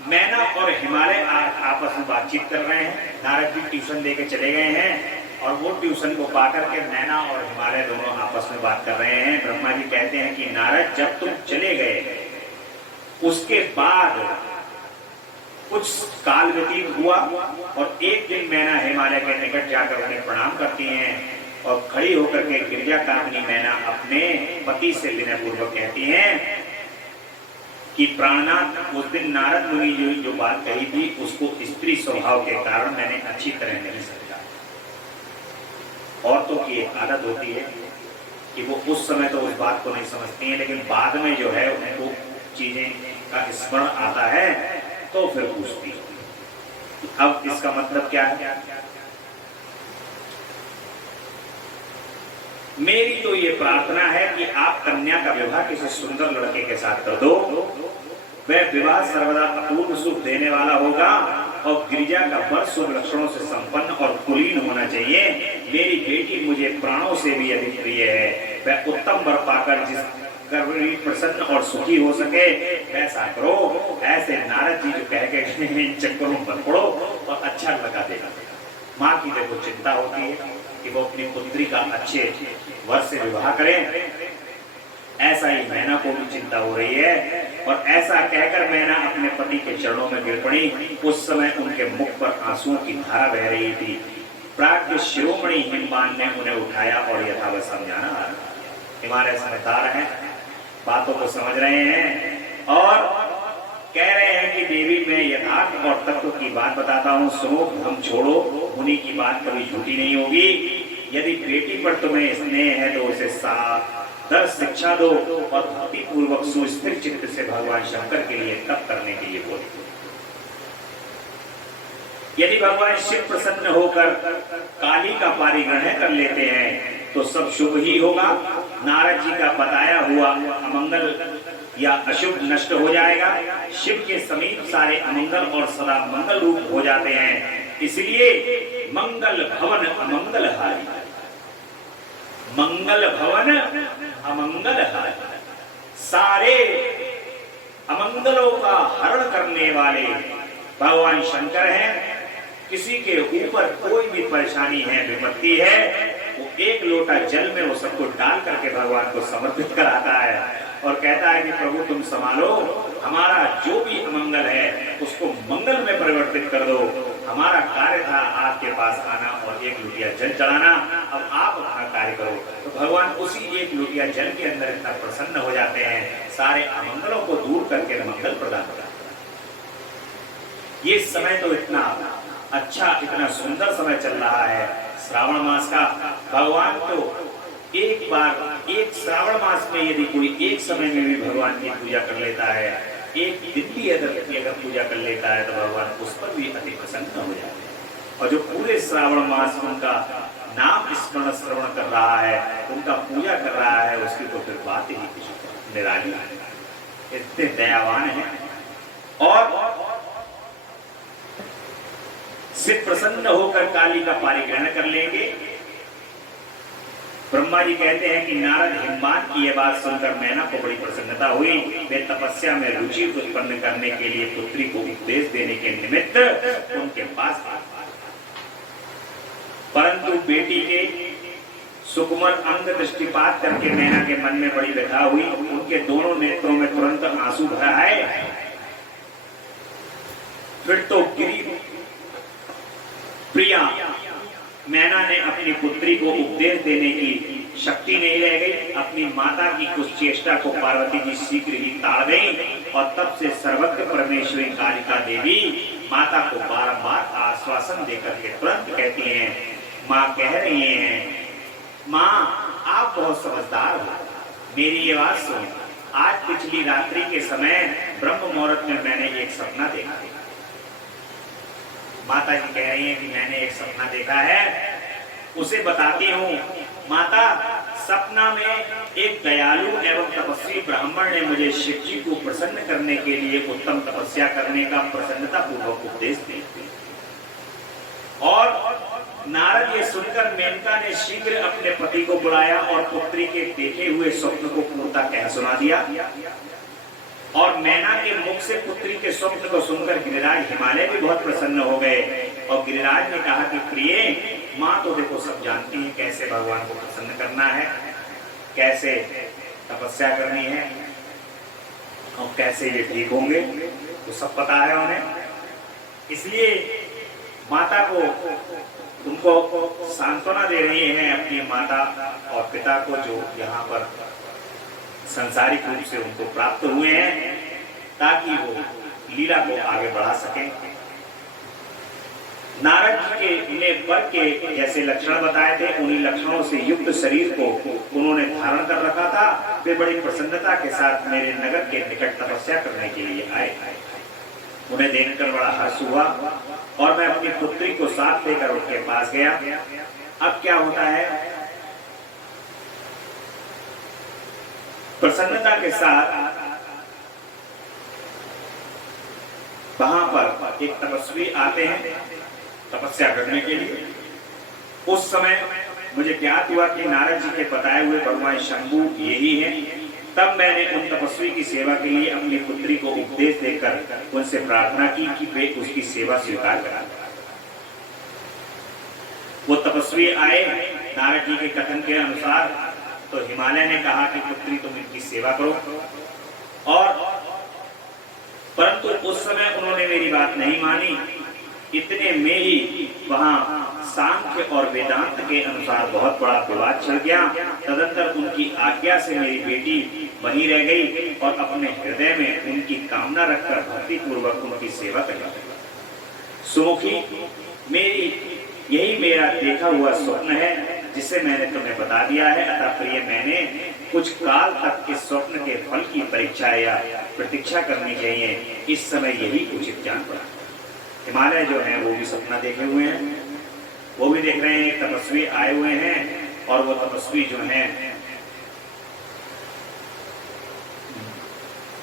मैना और हिमालय आपस में बातचीत कर रहे हैं। नारद जी ट्यूशन लेके चले गए हैं और वो ट्यूशन को पाकर के मैना और हिमालय दोनों आपस में बात कर रहे हैं। ब्रह्मा जी कहते हैं कि नारद जब तुम चले गए उसके बाद कुछ काल व्यतीत हुआ और एक दिन मैना हिमालय के निकट जाकर उन्हें प्रणाम करती हैं और खड़ी होकर के गिरजा कामिनी मैना अपने पति से विनय पूर्वक कहती हैं कि प्राणनाथ, उस दिन नारद मुनि जो बात कही थी उसको स्त्री स्वभाव के कारण मैंने अच्छी तरह नहीं समझा। औरतों की एक आदत होती है कि वो उस समय तो उस बात को नहीं समझती हैं, लेकिन बाद में जो है उनको चीजें का स्मरण आता है तो फिर पूछती है। अब इसका मतलब क्या है? मेरी तो ये प्रार्थना है कि आप कन्या का विवाह किसी सुंदर लड़के के साथ कर दो। वह विवाह सर्वदा अपूर्व सुख देने वाला होगा और गिरिजा का वर शुभ लक्षणों से संपन्न और कुलीन होना चाहिए। मेरी बेटी मुझे प्राणों से भी अधिक प्रिय है। वह उत्तम वर पाकर जिस कभी प्रसन्न और सुखी हो सके ऐसा करो। ऐसे नारद जी जो कह के इन चक्करों में मत पड़ो और अच्छा लगा देगा। माँ की देखो चिंता होती है कि वो अपनी पुत्री का अच्छे वर से विवाह करें, ऐसा ही मैना को भी चिंता हो रही है। और ऐसा कहकर मैना अपने पति के चरणों में गिर पड़ी। उस समय उनके मुख पर आंसुओं की धारा बह रही थी। प्राज्ञ शिरोमणि हिमवान ने उन्हें उठाया और यथावत समझाना। हमारे समझदार हैं, बातों को समझ रहे हैं और कह रहे हैं कि देवी मैं यथार्थ और तत्व की बात बताता हूँ, सुनो, हम छोड़ो, मुनि की बात कभी झूठी नहीं होगी। यदि बेटी पर तुम्हें स्नेह है तो उसे साथ 10 शिक्षा दो और भक्ति पूर्वक सुस्थिर चित्त से भगवान शंकर के लिए तप करने के लिए बोलो। यदि भगवान शिव प्रसन्न होकर काली का पारिग्रहण कर लेते हैं तो सब शुभ ही होगा। नारद जी का बताया हुआ अमंगल या अशुभ नष्ट हो जाएगा। शिव के समीप सारे अमंगल और सदा मंगल रूप हो जाते हैं। इसलिए मंगल भवन अमंगल हारी, मंगल भवन अमंगल हारी, सारे अमंगलों का हरण करने वाले भगवान शंकर हैं। किसी के ऊपर कोई भी परेशानी है, विपत्ति है, वो एक लोटा जल में वो सबको डाल करके भगवान को समर्पित कराता है और कहता है कि प्रभु तुम संभालो, हमारा जो भी अमंगल है उसको मंगल में परिवर्तित कर दो। हमारा कार्य था आपके पास आना और एक लोटिया जल चढ़ाना, अब आप अपना कार्य करो। तो भगवान उसी एक लोटिया जल के अंदर इतना प्रसन्न हो जाते हैं, सारे अमंगलों को दूर करके मंगल प्रदान करते हैं। ये समय तो इतना अच्छा, इतना सुंदर समय चल रहा है श्रावण मास का। भगवान तो एक बार, एक श्रावण मास में यदि कोई एक समय में भी भगवान की पूजा कर लेता है, एक दिन भी अगर पूजा कर लेता है तो भगवान उस पर भी अति प्रसन्न हो जाते हैं। और जो पूरे श्रावण मास उनका नाम स्मरण श्रवण कर रहा है, उनका पूजा कर रहा है, उसकी तो फिर बात ही कुछ निराली है। इतने दयावान है। और शिव प्रसन्न होकर काली का पारिग्रहण कर लेंगे। ब्रह्मा जी कहते हैं कि नारद हिमवान की यह बात सुनकर मैना को बड़ी प्रसन्नता हुई। वे तपस्या में रुचि उत्पन्न करने के लिए पुत्री को उपदेश देने के निमित्त उनके पास आए। परंतु बेटी के सुकुमार अंग दृष्टिपात करके मैना के मन में बड़ी व्यथा हुई। उनके दोनों नेत्रों में तुरंत आंसू भर आए। फिर तो गिरी प्रिया मैना ने अपनी पुत्री को उपदेश देने की शक्ति नहीं रह गई। अपनी माता की कुछ चेष्टा को पार्वती जी शीघ्र ही ताड़ गई और तब से सर्वज्ञ परमेश्वरी कालिका देवी माता को बारंबार आश्वासन देकर के तुरंत कहती हैं, माँ कह रही हैं, माँ आप बहुत समझदार हो, मेरी ये बात सुन। आज पिछली रात्रि के समय ब्रह्म मुहूर्त में मैंने एक सपना देखा। माता जी कह रही हैं कि मैंने एक सपना देखा है, उसे बताती हूँ। माता, सपना में एक दयालु एवं तपस्वी ब्राह्मण ने मुझे शिव जी को प्रसन्न करने के लिए उत्तम तपस्या करने का प्रसन्नता पूर्वक उपदेश दिया। और नारद ये सुनकर मेनका ने शीघ्र अपने पति को बुलाया और पुत्री के देखे हुए स्वप्न को पूर्णता कह सुना दिया। और मैना के मुख से पुत्री के स्वप्न को सुनकर गिरिराज हिमालय भी बहुत प्रसन्न हो गए। और गिरिराज ने कहा कि प्रिय माँ तो देखो सब जानती है कैसे भगवान को प्रसन्न करना है, कैसे तपस्या करनी है और कैसे ये ठीक होंगे, तो सब पता है उन्हें। इसलिए माता को उनको सांत्वना दे रही हैं, अपनी माता और पिता को जो यहाँ पर संसारिक रूप से उनको प्राप्त हुए हैं, ताकि वो लीला को आगे बढ़ा सकें। नारद जी के ने वर के जैसे लक्षण बताए थे, उन्हीं लक्षणों से युक्त शरीर को उन्होंने धारण कर रखा था। वे बड़ी प्रसन्नता के साथ मेरे नगर के निकट तपस्या करने के लिए आए। उन्हें देखकर बड़ा हर्ष हुआ और मैं अपनी पुत्री को साथ लेकर उनके पास गया। अब क्या होता है, प्रसन्नता के साथ वहां पर एक तपस्वी आते हैं तपस्या करने के लिए। उस समय मुझे ज्ञात हुआ कि नारद जी के बताए हुए भगवान शंभू यही हैं। तब मैंने उन तपस्वी की सेवा के लिए अपनी पुत्री को उपदेश देकर उनसे प्रार्थना की कि वे उसकी सेवा स्वीकार करा। वो तपस्वी आए नारद जी के कथन के अनुसार, तो हिमालय ने कहा कि पुत्री तुम इनकी सेवा करो, और परंतु उस समय उन्होंने मेरी बात नहीं मानी। इतने में ही वहां सांख्य और वेदांत के अनुसार बहुत बड़ा विवाद छिड़ गया। तदंतर उनकी आज्ञा से मेरी बेटी बनी रह गई और अपने हृदय में उनकी कामना रखकर भक्ति पूर्वक उनकी सेवा करी। सुमुखी, यही मेरा देखा हुआ स्वप्न है जिसे मैंने तुम्हें बता दिया है। अतः प्रिय, मैंने कुछ काल तक इस स्वप्न के फल की परीक्षा या प्रतीक्षा करनी चाहिए। इस समय यही उचित जान पड़ा। हिमालय जो है वो भी सपना देखे हुए हैं, वो भी देख रहे हैं तपस्वी आए हुए हैं, और वो तपस्वी जो हैं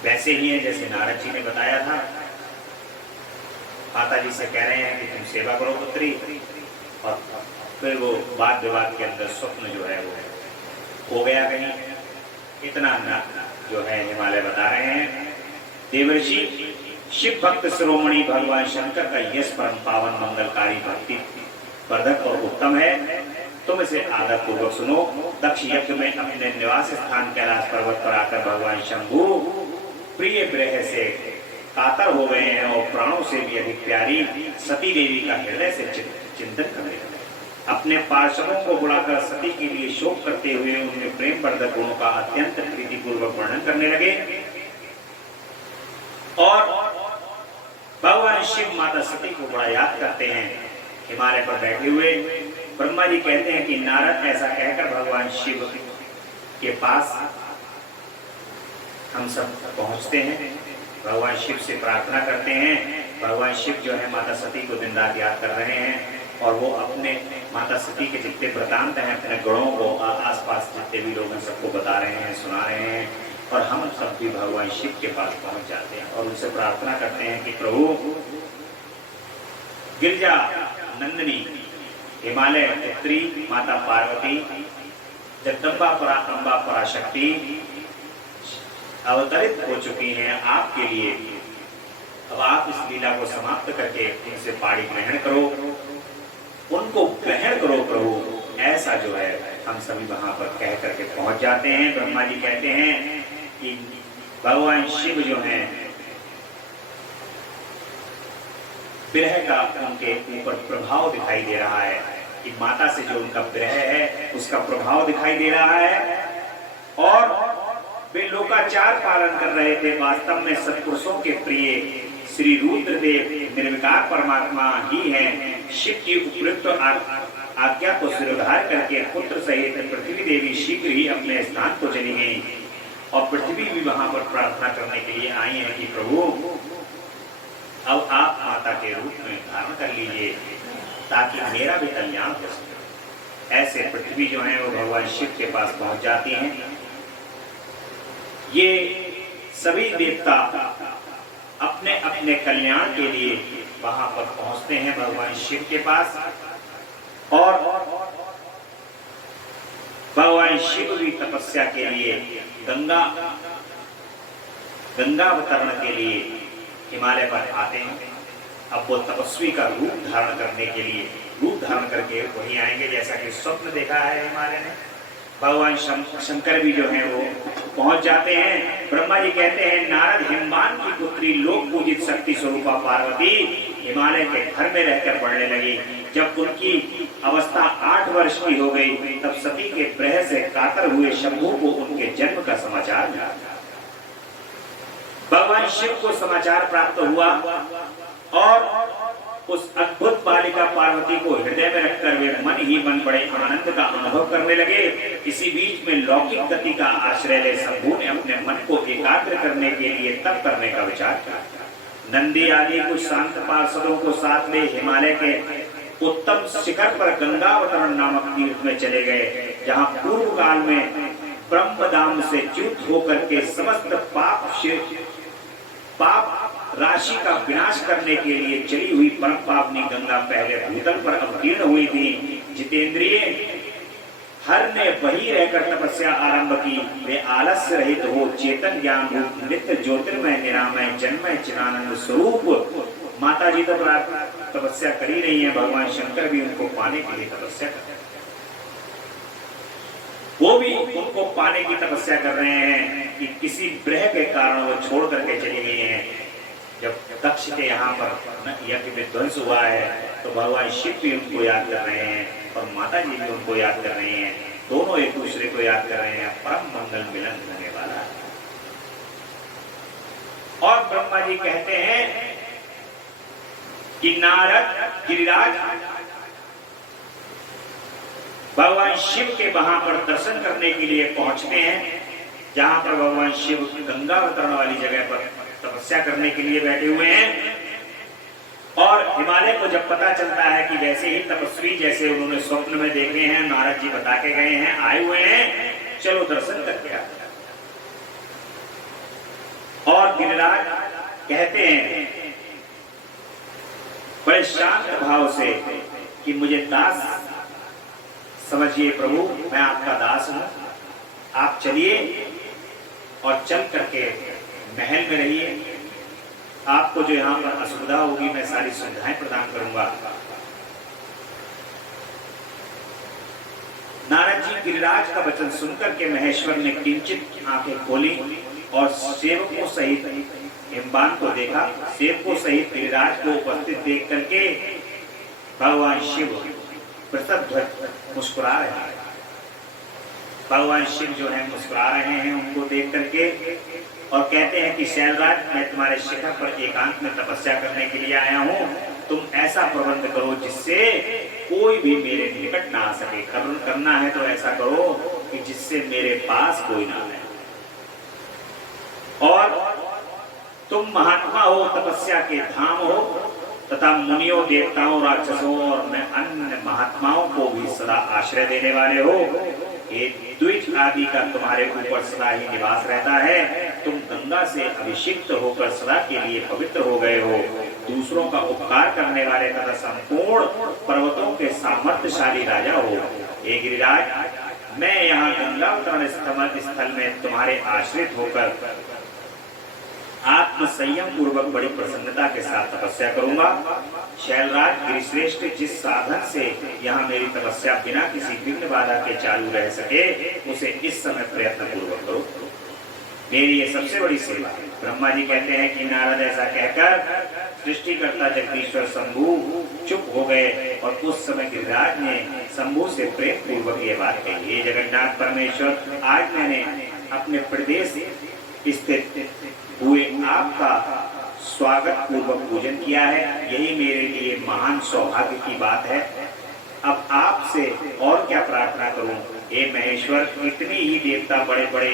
वैसे ही है जैसे नारद जी ने बताया था। माता जी से कह रहे हैं कि तुम सेवा करो पुत्री, और फिर वो वाद विवाद के अंदर स्वप्न जो है वो हो गया कहीं। इतना जो है हिमालय बता रहे हैं। देवर्षि, शिव भक्त शिरोमणि भगवान शंकर का यश परम पावन मंगलकारी भक्ति वर्धक और उत्तम है। तुम इसे आदर पूर्वक सुनो। दक्ष यज्ञ में अपने निवास स्थान कैलाश पर्वत पर आकर भगवान शंभु प्रिय विरह से कातर हो गए हैं और प्राणों से भी अधिक प्यारी सती देवी का हृदय से चिंतन करने लगे। अपने पार्षदों को बुलाकर सती के लिए शोक करते हुए उनके प्रेम वर्धक गुणों का अत्यंत प्रीतिपूर्वक वर्णन करने लगे। और भगवान शिव माता सती को बड़ा याद करते हैं। हिमालय पर बैठे हुए ब्रह्मा जी कहते हैं कि नारद, ऐसा कहकर भगवान शिव के पास हम सब पहुंचते हैं, भगवान शिव से प्रार्थना करते हैं। भगवान शिव जो है माता सती को दिन रात याद कर रहे हैं, और वो अपने माता सती के जितने वृतांत हैं, अपने गुणों को आसपास जितने भी लोग हैं सबको बता रहे हैं, सुना रहे हैं। और हम सब भी भगवान शिव के पास पहुंच जाते हैं और उनसे प्रार्थना करते हैं कि प्रभु, गिरिजा नंदिनी हिमालय पुत्री माता पार्वती, जगदम्बा अम्बा पराशक्ति अवतरित हो चुकी हैं आपके लिए। अब आप इस लीला को समाप्त करके उनसे पाणी ग्रहण करो, उनको ग्रहण करो प्रभु। ऐसा जो है हम सभी वहां पर कह करके पहुंच जाते हैं। ब्रह्मा जी कहते हैं कि भगवान शिव जो हैं विरह का उनके ऊपर प्रभाव दिखाई दे रहा है, कि माता से जो उनका विरह है उसका प्रभाव दिखाई दे रहा है, और वे लोकाचार पालन कर रहे थे। वास्तव में सत्पुरुषों के प्रिय श्री रुद्रदेव निर्विकार परमात्मा ही हैं। शिव की उपयुक्त आज्ञा को स्वीकार करके पुत्र सहित पृथ्वी देवी शीघ्र ही अपने स्थान को चली गई, और पृथ्वी भी वहां पर प्रार्थना करने के लिए आई है कि प्रभु, अब आप माता के रूप में धारण कर लीजिए ताकि मेरा भी कल्याण हो सके। ऐसे पृथ्वी जो है वो भगवान शिव के पास पहुंच जाती हैं। ये सभी देवता अपने अपने कल्याण के लिए वहां पर पहुंचते हैं भगवान शिव के पास, और भगवान शिव भी तपस्या के लिए गंगावतरण के लिए हिमालय पर आते हैं। अब वो तपस्वी का रूप धारण करने के लिए रूप धारण करके वहीं आएंगे, जैसा कि स्वप्न देखा है हिमालय ने। भगवान शंकर भी जो है वो पहुंच जाते हैं। ब्रह्मा जी कहते हैं, नारद हिमवान की पुत्री लोक पूजित शक्ति स्वरूपा पार्वती हिमालय के घर में रहकर बढ़ने लगी। जब उनकी अवस्था 8 वर्ष की हो गई, तब सती के विरह से कातर हुए शंभु को उनके जन्म का समाचार मिला। भगवान शिव को समाचार प्राप्त हुआ, और उस अद्भुत बालिका पार्वती को हृदय में रखकर वे मन ही मन बड़े आनंद का अनुभव करने लगे। इसी बीच में लौकिक गति का आश्रय ले शंभु ने अपने मन को एकाग्र करने के लिए तप करने का विचार किया। नंदी आदि कुछ शांत पार्षदों को साथ ले हिमालय के उत्तम शिखर पर गंगावतरण नामक तीर्थ में चले गए, जहाँ पूर्व काल में ब्रह्मदाम से च्युत होकर के समस्त पाप राशि का विनाश करने के लिए चली हुई परम पावनी गंगा पहले भूतल पर अवतीर्ण हुई थी। जितेंद्रिय हर ने वही रहकर तपस्या आरंभ की। वे आलस्य रहित हो, चेतन ज्ञान रूप नित्य ज्योतिर्मय निरामय जन्मय चिदानंद स्वरूप। माता जी तो तपस्या कर ही रही है, भगवान शंकर भी उनको पाने के लिए तपस्या कर रहे हैं। वो भी उनको पाने की तपस्या कर रहे हैं कि किसी ग्रह के कारण वो छोड़ करके चली गई हैं। जब दक्ष के यहाँ पर यज्ञ विध्वंस हुआ है तो भगवान शिव भी उनको याद कर रहे हैं और माता जी भी उनको याद कर रहे हैं। दोनों एक दूसरे को याद कर रहे हैं। परम मंगल मिलन होने वाला है। और ब्रह्मा जी कहते हैं कि नारद गिरिराज भगवान शिव के वहां पर दर्शन करने के लिए पहुंचते हैं, जहां पर भगवान शिव गंगा अवतरण वाली जगह पर तपस्या करने के लिए बैठे हुए हैं। और हिमालय को जब पता चलता है कि वैसे ही तपस्वी जैसे उन्होंने स्वप्न में देखे हैं, नारद जी बता के गए हैं, आए हुए हैं, चलो दर्शन करके आते हैं। और गिरिराज कहते हैं बड़े शांत भाव से कि मुझे दास समझिए प्रभु, मैं आपका दास हूं, आप चलिए और चल करके महल में रहिए। आपको जो यहां पर असुविधा होगी मैं सारी सुविधाएं प्रदान करूंगा। नारद जी गिरिराज का वचन सुनकर के महेश्वर ने किंचित आंखें खोली और सेवकों सहित हिमबान को देखा। सेवकों सहित गिरिराज को उपस्थित देख करके भगवान शिव प्रसन्न मुस्कुरा रहे हैं। भगवान शिव जो है मुस्कुरा रहे हैं उनको देख करके और कहते हैं कि शैलराज, मैं तुम्हारे शिखर पर एकांत में तपस्या करने के लिए आया हूं। तुम ऐसा प्रबंध करो जिससे कोई भी मेरे निकट ना आ सके। करना है तो ऐसा करो कि जिससे मेरे पास कोई ना आए। और तुम महात्मा हो, तपस्या के धाम हो तथा मुनियों देवताओं राक्षसों और मैं अन्य महात्माओं को भी सदा आश्रय देने वाले हो। ये द्विज आदि का तुम्हारे ऊपर सदा ही निवास रहता है। तुम गंगा से अभिषिक्त होकर सदा के लिए पवित्र हो गए हो। दूसरों का उपकार करने वाले तथा संपूर्ण पर्वतों के सामर्थ्यशाली राजा हो। हे गिरिराज, मैं यहाँ गंगावतरण स्थल में तुम्हारे आश्रित होकर आत्म संयम पूर्वक बड़ी प्रसन्नता के साथ तपस्या करूंगा। शैलराज गिरिश्रेष्ठ, जिस साधन से यहाँ मेरी तपस्या बिना किसी विघ्न बाधा के चालू रह सके उसे इस समय प्रयत्न पूर्वक करो। मेरी ये सबसे बड़ी सेवा है। ब्रह्मा जी कहते हैं कि नारद ऐसा कहकर सृष्टिकर्ता जगदीश्वर शंभु चुप हो गए और उस समय गिरिराज ने शंभु से प्रेम पूर्वक ये बात कही, हे जगन्नाथ परमेश्वर, आज मैंने अपने प्रदेश स्थित हुए आपका स्वागत पूर्वक पूजन किया है। यही मेरे लिए महान सौभाग्य की बात है। अब आपसे और क्या प्रार्थना करूं? हे महेश्वर, कितने ही देवता बड़े बड़े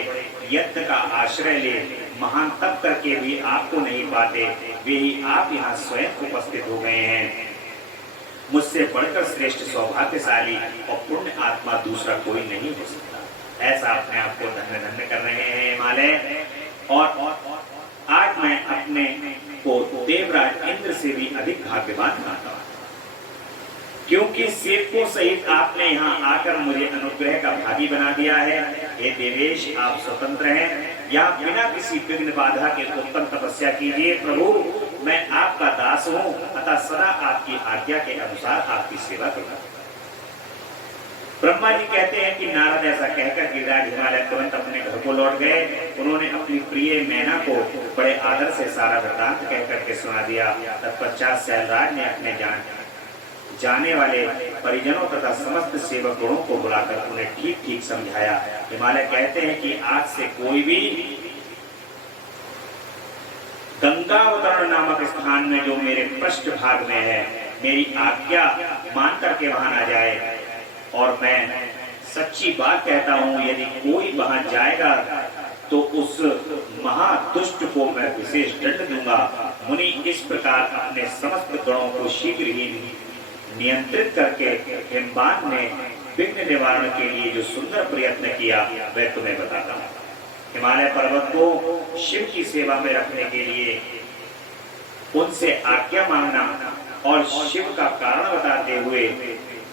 यज्ञ का आश्रय ले महान तप करके भी आपको नहीं पाते, वे ही आप यहाँ स्वयं उपस्थित हो गए हैं। मुझसे बढ़कर श्रेष्ठ सौभाग्यशाली और पुण्य आत्मा दूसरा कोई नहीं हो सकता। ऐसा अपने आप को धन्य धन्य कर रहे हैं हिमालय। और आज मैं अपने को देवराज इंद्र से भी अधिक भाग्यवान मानता हूं, क्योंकि सेवकों सहित आपने यहाँ आकर मुझे अनुग्रह का भागी बना दिया है। हे देवेश, आप स्वतंत्र हैं, यहाँ बिना किसी विघ्न बाधा के उत्तम तपस्या कीजिए। प्रभु, मैं आपका दास हूँ, अतः सदा आपकी आज्ञा के अनुसार आपकी सेवा करूंगा। ब्रह्मा जी कहते हैं कि नारद ऐसा कहकर गिरिराज हिमालय तुरंत अपने घर को लौट गए। उन्होंने अपनी प्रिय मैना को बड़े आदर से सारा वृतांत कहकर के सुना दिया। तत्पश्चात शैलराज ने अपने जाने वाले परिजनों तथा समस्त सेवक गणों को बुलाकर उन्हें ठीक ठीक समझाया। हिमालय कहते हैं कि आज से कोई भी गंगावतरण नामक स्थान में जो मेरे पृष्ठ भाग में है, मेरी आज्ञा मान करके वहां आ जाए। और मैं सच्ची बात कहता हूं, यदि कोई वहां जाएगा तो उस महादुष्ट को मैं विशेष दंड दूंगा। मुनि इस प्रकार अपने समस्त गणों को शीघ्र ही नियंत्रित करके हिमवान ने विघ्न निवारण के लिए जो सुंदर प्रयत्न किया वह तुम्हें बताता हूं। हिमालय पर्वत को शिव की सेवा में रखने के लिए उनसे आज्ञा मांगना और शिव का कारण बताते हुए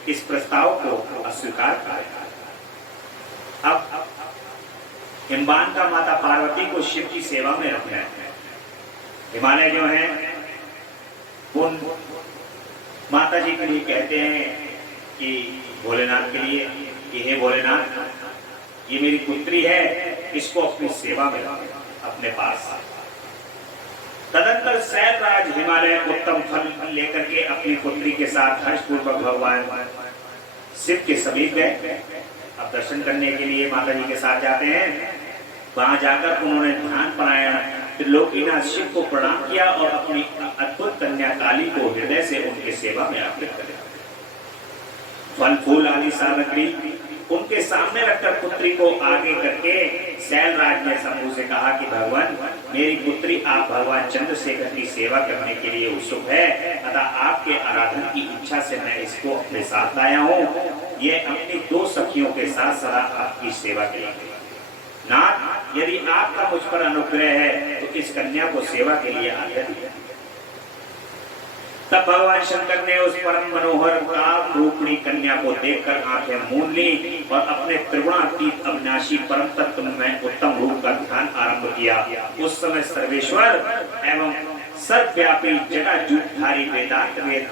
इस प्रस्ताव को अस्वीकार किया। अब हिमवान का माता पार्वती को शिव की सेवा में रखना है। हिमालय जो है उन माता जी के लिए कहते हैं कि भोलेनाथ के लिए कि हे भोलेनाथ, ये मेरी पुत्री है, इसको अपनी सेवा में रखें अपने पास। तदंतर शैलराज हिमालय उत्तम फल लेकर के अपनी पुत्री के साथ हर्षपूर्वक भगवान शिव के समीप गए। अब दर्शन करने के लिए माता जी के साथ जाते हैं। वहां जाकर उन्होंने ध्यान पारायण त्रिलोकीनाथ शिव को प्रणाम किया और अपनी अद्भुत कन्या काली को हृदय से उनकी सेवा में अर्पित कर दिया। फल फूल आदि सामग्री उनके सामने रखकर पुत्री को आगे करके शैलराज ने शंभु से कहा कि भगवान, मेरी पुत्री आप भगवान चंद्रशेखर की सेवा करने के लिए उत्सुक है, अतः आपके आराधन की इच्छा से मैं इसको अपने साथ लाया हूँ। ये अपनी 2 सखियों के साथ सदा आपकी सेवा करेंगे। नाथ, यदि आपका मुझ पर अनुग्रह है तो इस कन्या को सेवा के लिए आज्ञा दीजिए। तब भगवान शंकर ने उस परम मनोहर काम रूपणी कन्या को देखकर आंखें मूंद ली और अपने त्रिगुणातीत अविनाशी परम तत्व में उत्तम रूप का ध्यान आरंभ किया। उस समय सर्वेश्वर एवं सर्वव्यापी जटाजूटधारी वेदांत वेद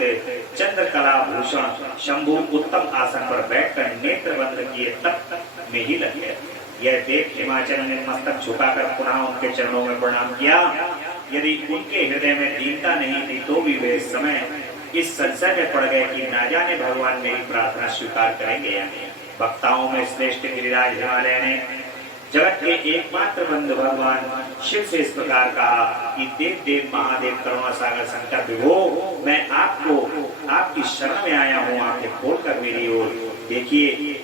चंद्रकला भूषण शंभु उत्तम आसन पर बैठकर नेत्र बंद किए तप में ही लगे। यह देख हिमाचल ने मस्तक झुकाकर पुनः उनके चरणों में प्रणाम किया। यदि उनके हृदय में दीनता नहीं थी तो भी वे इस समय इस संशय में पड़ गए कि ना जाने भगवान मेरी प्रार्थना स्वीकार करेंगे या नहीं। वक्ताओं में श्रेष्ठ गिरिराज हिमालय ने जगत के एकमात्र बंधु भगवान शिव से इस प्रकार कहा कि देव देव महादेव करुणा सागर शंकर विभो, मैं आपको आपकी शरण में आया हूँ, आंखें खोलकर मेरी ओर देखिए।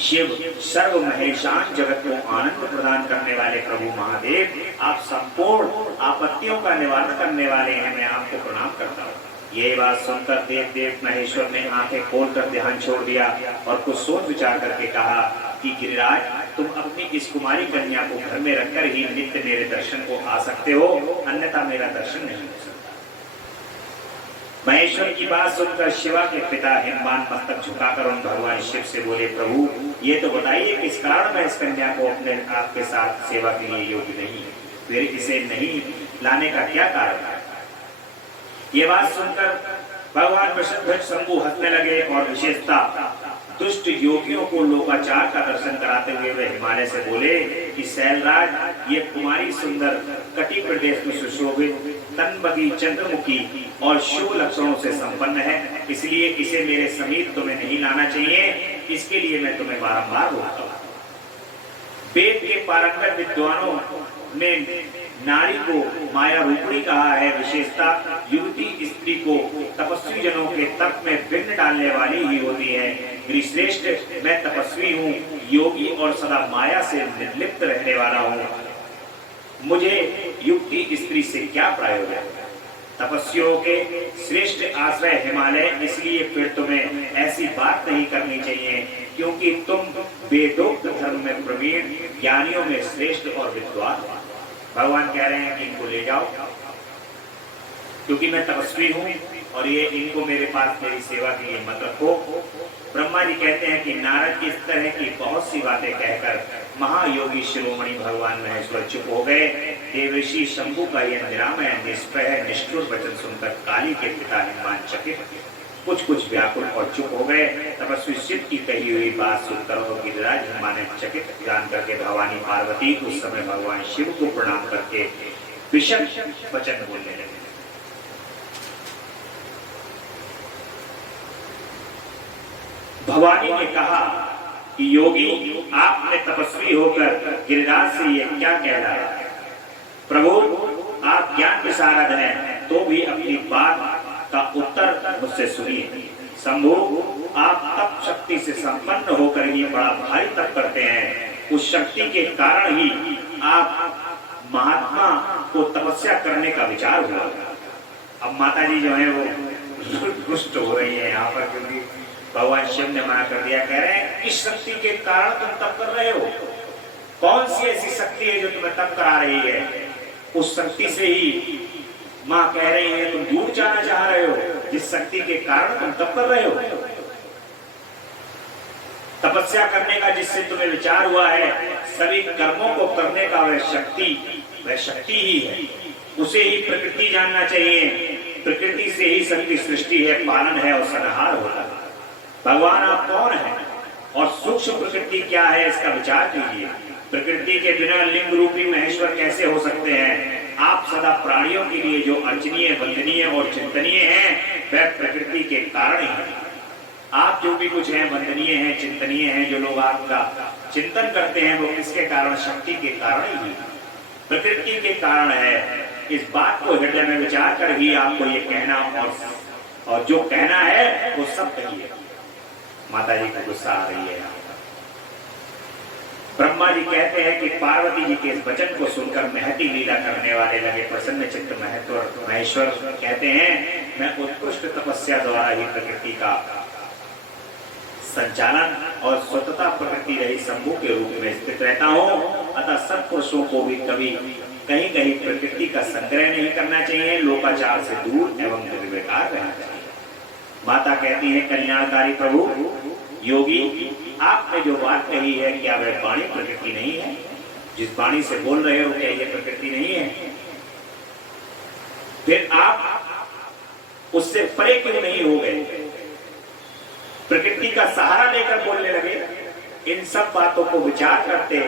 शिव सर्व महेशान जगत को आनंद प्रदान करने वाले प्रभु महादेव, आप संपूर्ण आपत्तियों का निवारण करने वाले हैं, मैं आपको प्रणाम करता हूँ। ये बात सुनकर देव देव महेश्वर ने आंखें खोलकर ध्यान छोड़ दिया और कुछ सोच विचार करके कहा कि गिरिराज, तुम अपनी इस कुमारी कन्या को घर में रखकर ही नित्य मेरे दर्शन को आ सकते हो, अन्यथा मेरा दर्शन नहीं हो सकता। महेश्वर की बात सुनकर शिवा के पिता हिमवान मस्तक झुकाकर उन भगवान शिव से बोले, प्रभु ये तो बताइए किस कारण मैं इस कन्या को अपने आपके साथ सेवा के लिए योग्य नहीं, फिर इसे नहीं लाने का क्या कारण है। ये बात सुनकर भगवान वृषभध्वज शंभु हंसने लगे और विशेषता दुष्ट योगियों को लोकाचार का दर्शन कराते हुए वे हिमालय से बोले कि शैलराज, ये कुमारी सुंदर कटी प्रदेश में सुशोभित तनबगी चंद्रमुखी और शुभ लक्षणों से संपन्न है, इसलिए इसे मेरे समीप तुम्हें नहीं लाना चाहिए। इसके लिए मैं तुम्हें बारंबार रोकता हूँ। वेद के पारंगत विद्वानों ने नारी को माया रूपणी कहा है। विशेषता युवती स्त्री को तपस्वी जनों के तप में बिन्न डालने वाली ही होती है। श्रेष्ठ, मैं तपस्वी हूँ, योगी और सदा माया से निर्लिप्त रहने वाला हूँ, मुझे युक्ति स्त्री से क्या प्रयोजन है। तपस्वियों के श्रेष्ठ आश्रय हिमालय, इसलिए फिर तुम्हें ऐसी बात नहीं करनी चाहिए, क्योंकि तुम वेदोक्त धर्म में प्रवीण, ज्ञानियों में श्रेष्ठ और विद्वान। भगवान कह रहे हैं कि इनको ले जाओ, क्योंकि मैं तपस्वी हूँ और ये इनको मेरे पास मेरी सेवा के लिए मत रखो। ब्रह्मा जी कहते हैं कि नारद इस तरह की बहुत सी बातें कहकर महायोगी शिरोमणि भगवान महेश्वर चुप हो गए। देवर्षि शंभु का यह निरामय निष्प्रह निष्ठुर वचन सुनकर काली के पिता हिमवान चकित, कुछ व्याकुल और चुप हो गए। तपस्वी शिव की कही हुई बात सुनकर और गिरिराज हिमवान ने चकित जान करके भवानी पार्वती उस समय भगवान शिव को प्रणाम करके विषम वचन बोलने लगे। भवानी ने कहा कि योगी, आपने तपस्वी होकर गिरिराज से ये क्या कह रहा है। प्रभु, आप ज्ञान विशारद हैं, तो भी अपनी बात का उत्तर मुझसे सुनिए। शंभु, आप तप शक्ति से संपन्न होकर ही बड़ा भारी तप करते हैं। उस शक्ति के कारण ही आप महात्मा को तपस्या करने का विचार हुआ। अब माता जी जो है वो रुष्ट हो रही है यहाँ पर, क्योंकि भगवान शिव ने मना कर दिया। कह रहे हैं किस शक्ति के कारण तुम तप कर रहे हो, कौन सी ऐसी शक्ति है जो तुम्हें तप करा रही है। उस शक्ति से ही माँ कह रही है तुम दूर जाना चाह रहे हो, जिस शक्ति के कारण तुम तप कर रहे हो। तपस्या करने का जिससे तुम्हें विचार हुआ है, सभी कर्मों को करने का वह शक्ति ही है। उसे ही प्रकृति जानना चाहिए। प्रकृति से ही सबकी सृष्टि है, पालन है और संहार होता है। भगवान आप कौन है और सूक्ष्म प्रकृति क्या है, इसका विचार कीजिए। प्रकृति के बिना लिंग रूपी महेश्वर कैसे हो सकते हैं? आप सदा प्राणियों के लिए जो अर्चनीय, वंदनीय और चिंतनीय हैं, वह प्रकृति के कारण ही है। आप जो भी कुछ हैं, वंदनीय हैं, चिंतनीय हैं, जो लोग आपका चिंतन करते हैं, वो किसके कारण? शक्ति के कारण ही, प्रकृति के कारण है। इस बात को हृदय में विचार कर ही आपको ये कहना और जो कहना है वो सब कहिए। माता जी को गुस्सा आ रही है। ब्रह्मा जी कहते हैं कि पार्वती जी के इस वचन को सुनकर महती लीला करने वाले लगे प्रसन्न चित्त महेश्वर कहते हैं, मैं उत्कृष्ट तपस्या द्वारा ही प्रकृति का संचालन और स्वतंत्रता प्रकृति रही शंभु के रूप में स्थित रहता हूँ। अतः सत्पुरुषों को भी कभी कहीं कहीं प्रकृति का संग्रह नहीं करना चाहिए, लोकाचार से दूर एवं निर्विकार रहना चाहिए। माता कहती है, कल्याणकारी प्रभु योगी, आपने जो बात कही है, क्या वह वाणी प्रकृति नहीं है? जिस वाणी से बोल रहे हो, क्या यह प्रकृति नहीं है? फिर आप उससे परे क्यों नहीं हो गए? प्रकृति का सहारा लेकर बोलने लगे। इन सब बातों को विचार करते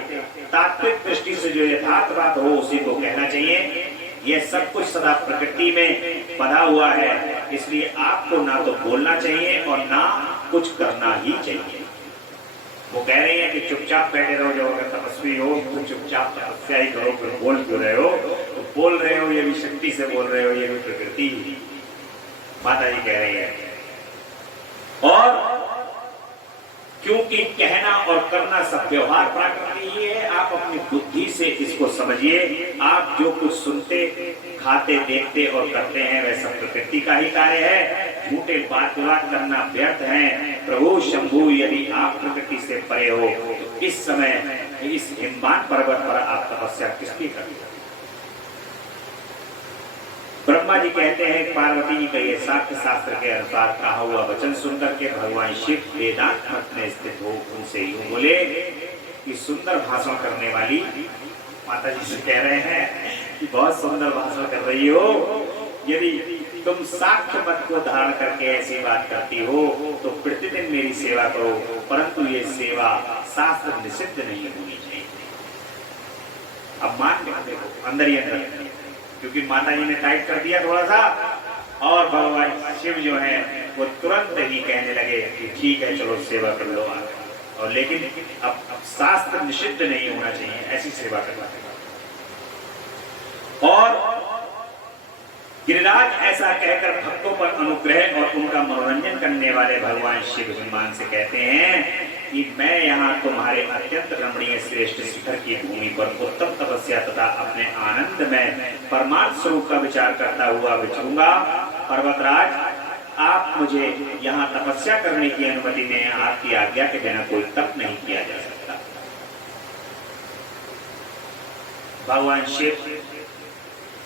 तात्विक दृष्टि से जो यथार्थ बात हो उसी को कहना चाहिए। यह सब कुछ सदा प्रकृति में बधा हुआ है, इसलिए आपको ना तो बोलना चाहिए और ना कुछ करना ही चाहिए। वो कह रही है कि चुपचाप बैठे रहो, जो अगर तपस्वी हो तो चुपचाप तपस्या ही करो, फिर बोल क्यों रहे हो? तो बोल रहे हो, ये भी शक्ति से बोल रहे हो, ये भी प्रकृति ही। माता जी कह रही है। और क्योंकि कहना और करना सब व्यवहार प्राकृति ही है, आप अपनी बुद्धि से इसको समझिए। आप जो कुछ सुनते, खाते, देखते और करते हैं, वह सब प्रकृति का ही कार्य है। झूठे बात विवाद करना व्यर्थ है। प्रभु शंभु, यदि आप प्रकृति से परे हो तो इस समय इस हिमवान पर्वत पर आप तपस्या किसकी करते? ब्रह्मा जी कहते हैं, पार्वती जी का ये शास्त्र शास्त्र के अनुसार कहा हुआ वचन सुनकर के भगवान शिव वेदांत मत में स्थित हो उनसे यूं बोले कि सुंदर भाषण करने वाली माता जी से कह रहे हैं कि बहुत सुंदर भाषण कर रही हो। यदि तुम साक्ष्य मत को धारण करके ऐसी बात करती हो तो प्रतिदिन मेरी सेवा करो, परंतु ये सेवा शास्त्र निषिद्ध नहीं होनी चाहिए। अब मान के देखो अंदर ही अंदर, क्योंकि माता जी ने टाइट कर दिया थोड़ा सा, और भगवान शिव जो है वो तुरंत ही कहने लगे कि ठीक है, चलो सेवा कर लो आप। और लेकिन अब शास्त्र निषिद्ध नहीं होना चाहिए ऐसी सेवा करना। और गिरिराज ऐसा कहकर भक्तों पर अनुग्रह और उनका मनोरंजन करने वाले भगवान शिव हनुमान से कहते हैं कि मैं यहाँ तुम्हारे अत्यंत रमणीय श्रेष्ठ शिखर की भूमि पर उत्तम तपस्या तथा अपने आनंद में परमार्थ स्वरूप का विचार करता हुआ विचरूंगा। पर्वतराज, आप मुझे यहाँ तपस्या करने की अनुमति दें। आपकी आज्ञा के बिना कोई तप नहीं किया जा सकता। भगवान शिव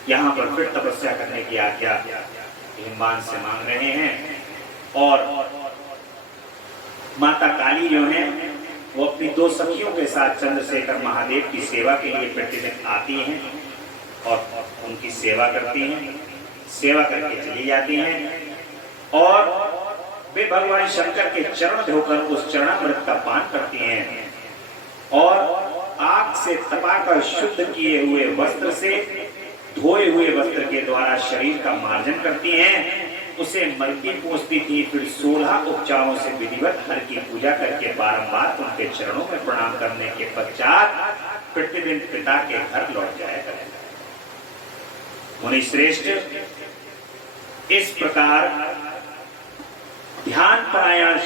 यहाँ पर फिर तपस्या करने की आज्ञा हिमवान से मांग रहे हैं। और माता काली जो है वो अपनी दो सखियों के साथ चंद्रशेखर महादेव की सेवा के लिए प्रतिदिन आती हैं और उनकी सेवा करती हैं, सेवा करके चली जाती हैं। और वे भगवान शंकर के चरण धोकर उस चरणामृत का पान करती हैं और आग से तपाकर शुद्ध किए हुए वस्त्र से, धोए हुए वस्त्र के द्वारा शरीर का मार्जन करती हैं। उसे मलकी पूछती थी, फिर 16 उपचारों से विधिवत हर की पूजा करके बारंबार उनके चरणों में प्रणाम करने के पश्चात प्रतिदिन पिता के घर लौट जाया करें। मुनि श्रेष्ठ, इस प्रकार ध्यान परायण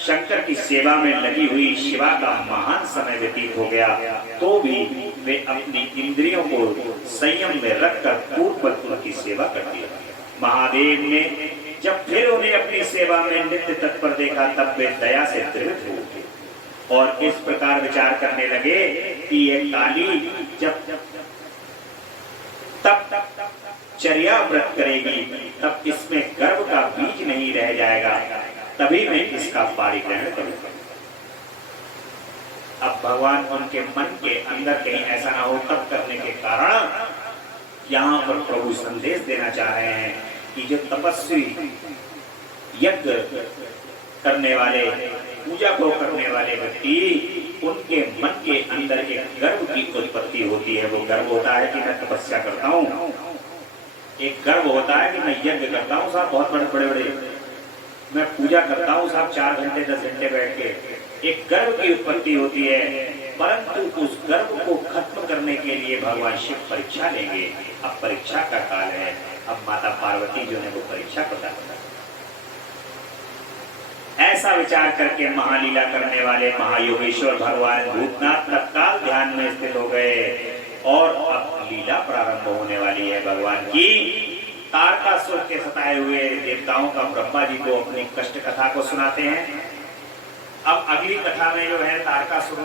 शंकर की सेवा में लगी हुई शिवा का महान समय व्यतीत हो गया, तो भी वे अपनी इंद्रियों को संयम में रखकर पूर्ववत उनकी सेवा करती रही। महादेव ने जब फिर उन्हें अपनी सेवा में नित्य तत्पर देखा, तब वे दया से द्रवित हो उठे और इस प्रकार विचार करने लगे कि ये काली जब तब चर्या व्रत करेगी, तब इसमें गर्भ का बीज नहीं रह जाएगा, तभी मैं इसका पारिग्रहण करूंगा। अब भगवान उनके मन के अंदर कहीं ऐसा ना हो तब करने के कारण यहाँ पर प्रभु संदेश देना चाह रहे हैं कि जो तपस्वी यज्ञ करने वाले, पूजा को करने वाले व्यक्ति, उनके मन के अंदर एक गर्व की उत्पत्ति होती है। वो गर्व होता है कि मैं तपस्या करता हूँ, एक गर्व होता है कि मैं यज्ञ करता हूँ साहब, बहुत बड़े बड़े मैं पूजा करता हूँ साहब 4 घंटे 10 घंटे बैठ के, एक गर्व की उत्पत्ति होती है। परंतु उस गर्व को खत्म करने के लिए भगवान शिव परीक्षा लेंगे। अब परीक्षा का काल है, अब माता पार्वती जो है वो परीक्षा प्रदान करता है। ऐसा विचार करके महालीला करने वाले महायोगेश्वर भगवान भूतनाथ तत्काल ध्यान में स्थित हो गए और अब लीला प्रारंभ होने वाली है भगवान की। तारकासुर के सताए हुए देवताओं का ब्रह्मा जी को अपनी कष्ट कथा को सुनाते हैं। अब अगली कथा में जो है तारकासुर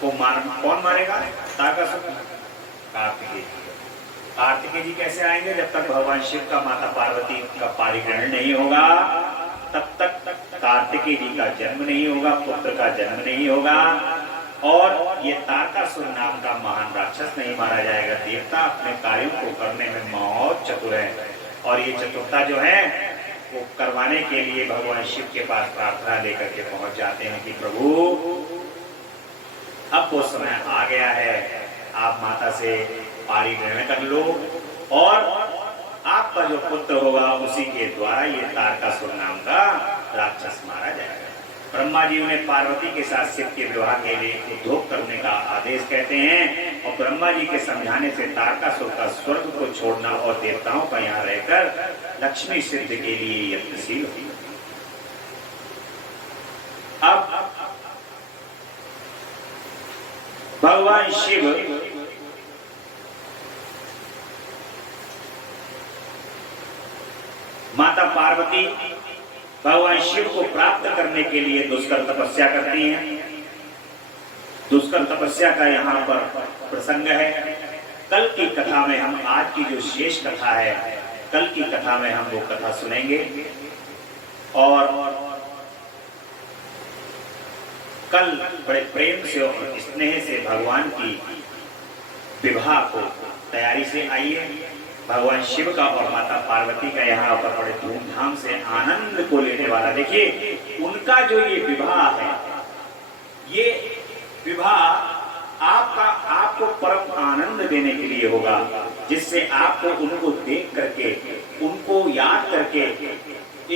को कौन मारेगा? तारकासुर कार्तिकेय। कार्तिकेय जी कैसे आएंगे? जब तक भगवान शिव का माता पार्वती का पारिग्रहण नहीं होगा तब तक कार्तिकेय जी का जन्म नहीं होगा, पुत्र का जन्म नहीं होगा और ये तारकासुर नाम का महान राक्षस नहीं मारा जाएगा। देवता अपने कार्यों को करने में बहुत चतुर है और ये चतुरता जो है वो करवाने के लिए भगवान शिव के पास प्रार्थना लेकर के पहुंच जाते हैं कि प्रभु अब वो समय आ गया है, आप माता से पारिग्रहण कर लो और आपका जो पुत्र होगा उसी के द्वारा ये तारकासुर नाम का राक्षस मारा जाएगा। ब्रह्मा जी उन्हें पार्वती के साथ शिव के विवाह के लिए उद्योग करने का आदेश कहते हैं और ब्रह्मा जी के समझाने से तारकासुर का स्वर्ग को छोड़ना और देवताओं का यहाँ रहकर लक्ष्मी सिद्धि के लिए यत्नशील हुई। अब भगवान शिव माता पार्वती भगवान शिव को प्राप्त करने के लिए दुष्कर तपस्या करती हैं। दुष्कर तपस्या का यहाँ पर प्रसंग है। कल की कथा में हम आज की जो शेष कथा है, कल की कथा में हम वो कथा सुनेंगे और कल बड़े प्रेम से और स्नेह से भगवान की विवाह को तैयारी से आइए। भगवान शिव का और माता पार्वती का यहाँ पर बड़े धूमधाम से आनंद को लेने वाला, देखिए उनका जो ये विवाह है, ये विवाह आपको परम आनंद देने के लिए होगा, जिससे आपको उनको देख करके, उनको याद करके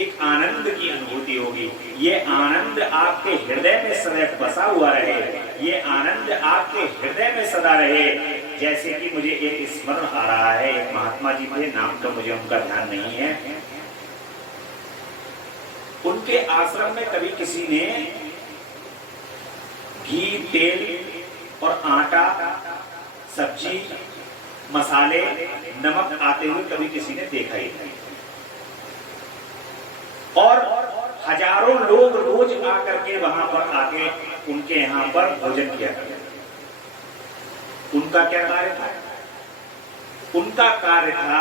एक आनंद की अनुभूति होगी। ये आनंद आपके हृदय में सदैव बसा हुआ रहे, ये आनंद आपके हृदय में सदा रहे। जैसे कि मुझे एक स्मरण आ रहा है, एक महात्मा जी थे, नाम तो मुझे उनका ध्यान नहीं है। उनके आश्रम में कभी किसी ने घी, तेल और आटा, सब्जी, मसाले, नमक आते हुए कभी किसी ने देखा ही नहीं और हजारों लोग रोज आकर के वहां पर आके उनके यहाँ पर भोजन किया करते। उनका क्या कार्य था? उनका कार्य था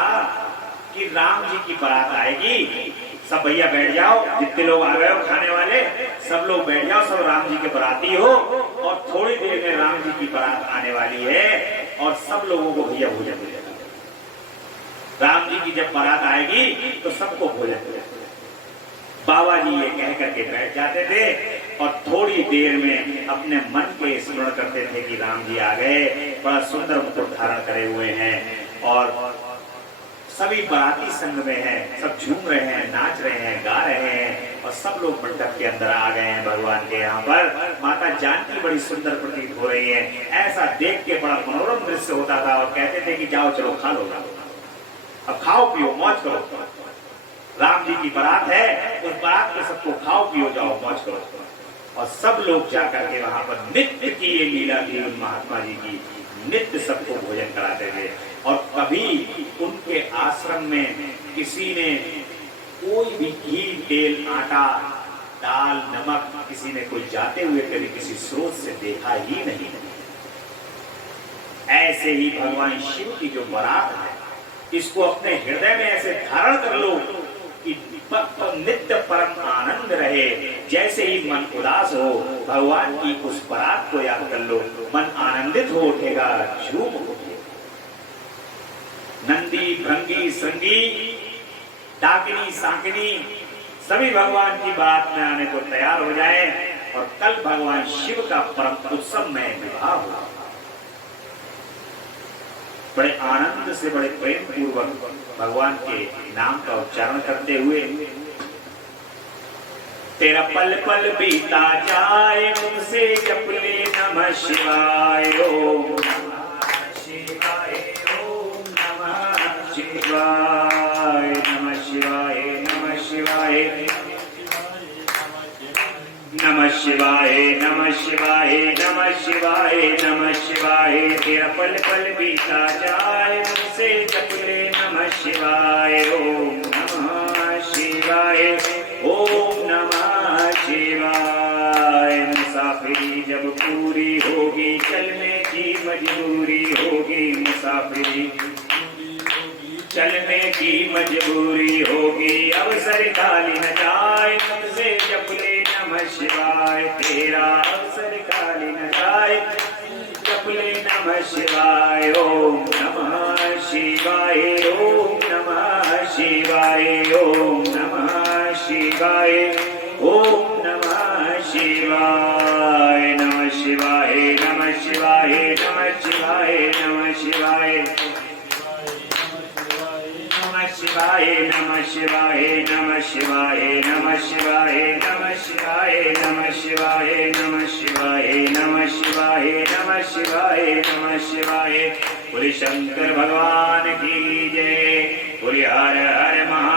कि राम जी की बारात आएगी, सब भैया बैठ जाओ, जितने लोग आ गए हो खाने वाले सब लोग बैठ जाओ, सब राम जी के बराती हो और थोड़ी देर में राम जी की बारात आने वाली है और सब लोगों को भैया भोजन मिलेगा। राम जी की जब बारात आएगी तो सबको भोजन मिलेगा। बाबा जी ये कह करके बैठ जाते थे और थोड़ी देर में अपने मन के स्मरण करते थे कि राम जी आ गए, बड़ा सुंदर मुकुट धारण करे हुए हैं और सभी बाराती संग में हैं, सब झूम रहे हैं, नाच रहे हैं, गा रहे हैं और सब लोग मंडप के अंदर आ गए हैं भगवान के यहाँ पर। माता जानकी बड़ी सुंदर प्रतीत हो रही है। ऐसा देख के बड़ा मनोरम दृश्य होता था और कहते थे कि जाओ चलो खा लो, अब खाओ पियो मौज करो, राम जी की बारात है, उस बारात में सबको खाओ पियो जाओ मौज करो। और सब लोग जाकर के वहां पर नित्य की ये लीला थी उन महात्मा जी की, नित्य सबको भोजन कराते थे। और कभी उनके आश्रम में किसी ने कोई भी घी, तेल, आटा, दाल, नमक किसी ने कोई जाते हुए कभी किसी स्रोत से देखा ही नहीं। ऐसे ही भगवान शिव की जो बारात है, इसको अपने हृदय में ऐसे धारण कर लो कि नित्य परम आनंद रहे। जैसे ही मन उदास हो भगवान की उस पराग को याद कर लो, मन आनंदित हो उठेगा, झूम उठेगा। नंदी भृंगी श्रृंगी डाकिनी सांकिनी सभी भगवान की बात में आने को तैयार हो जाए और कल भगवान शिव का परम उत्सव में विवाह हो। बड़े आनंद से बड़े प्रेम पूर्वक भगवान के नाम का उच्चारण करते हुए, तेरा पल पल बीता जाए मुझसे जप ले नमः शिवाय ओम नमः शिवाय ओम नमः शिवाय नमः शिवाय नमः शिवाय नमः शिवाय नमः शिवाय नमः शिवाय नमः शिवाय। तेरा पल पल बीता जाए मुझसे जप ले नमः शिवाय ओम नमः शिवाय ओम नमः शिवाय। मुसाफिरी जब पूरी होगी चलने की मजबूरी होगी, मुसाफिरी चलने की मजबूरी होगी, अवसर खाली न जाए मुझसे जप ले नमः शिवाय। तेरा अवसर खाली न जाए जप ले नमः शिवाय ओम नमः शिवाय ओम नमः शिवाय ओम नमः शिवाय ओम नमः शिवाय। नमः शिवाय नमः शिवाय नमः शिवाय नमः शिवाय शिवाय नमः शिवाय नमः शिवाय नमः शिवाय नमः शिवाय नमः शिवाय नमः शिवाय नमः शिवाय नमः शिवाय नमः शिवाय। बोले शंकर भगवान की जय, बोले हर हर महा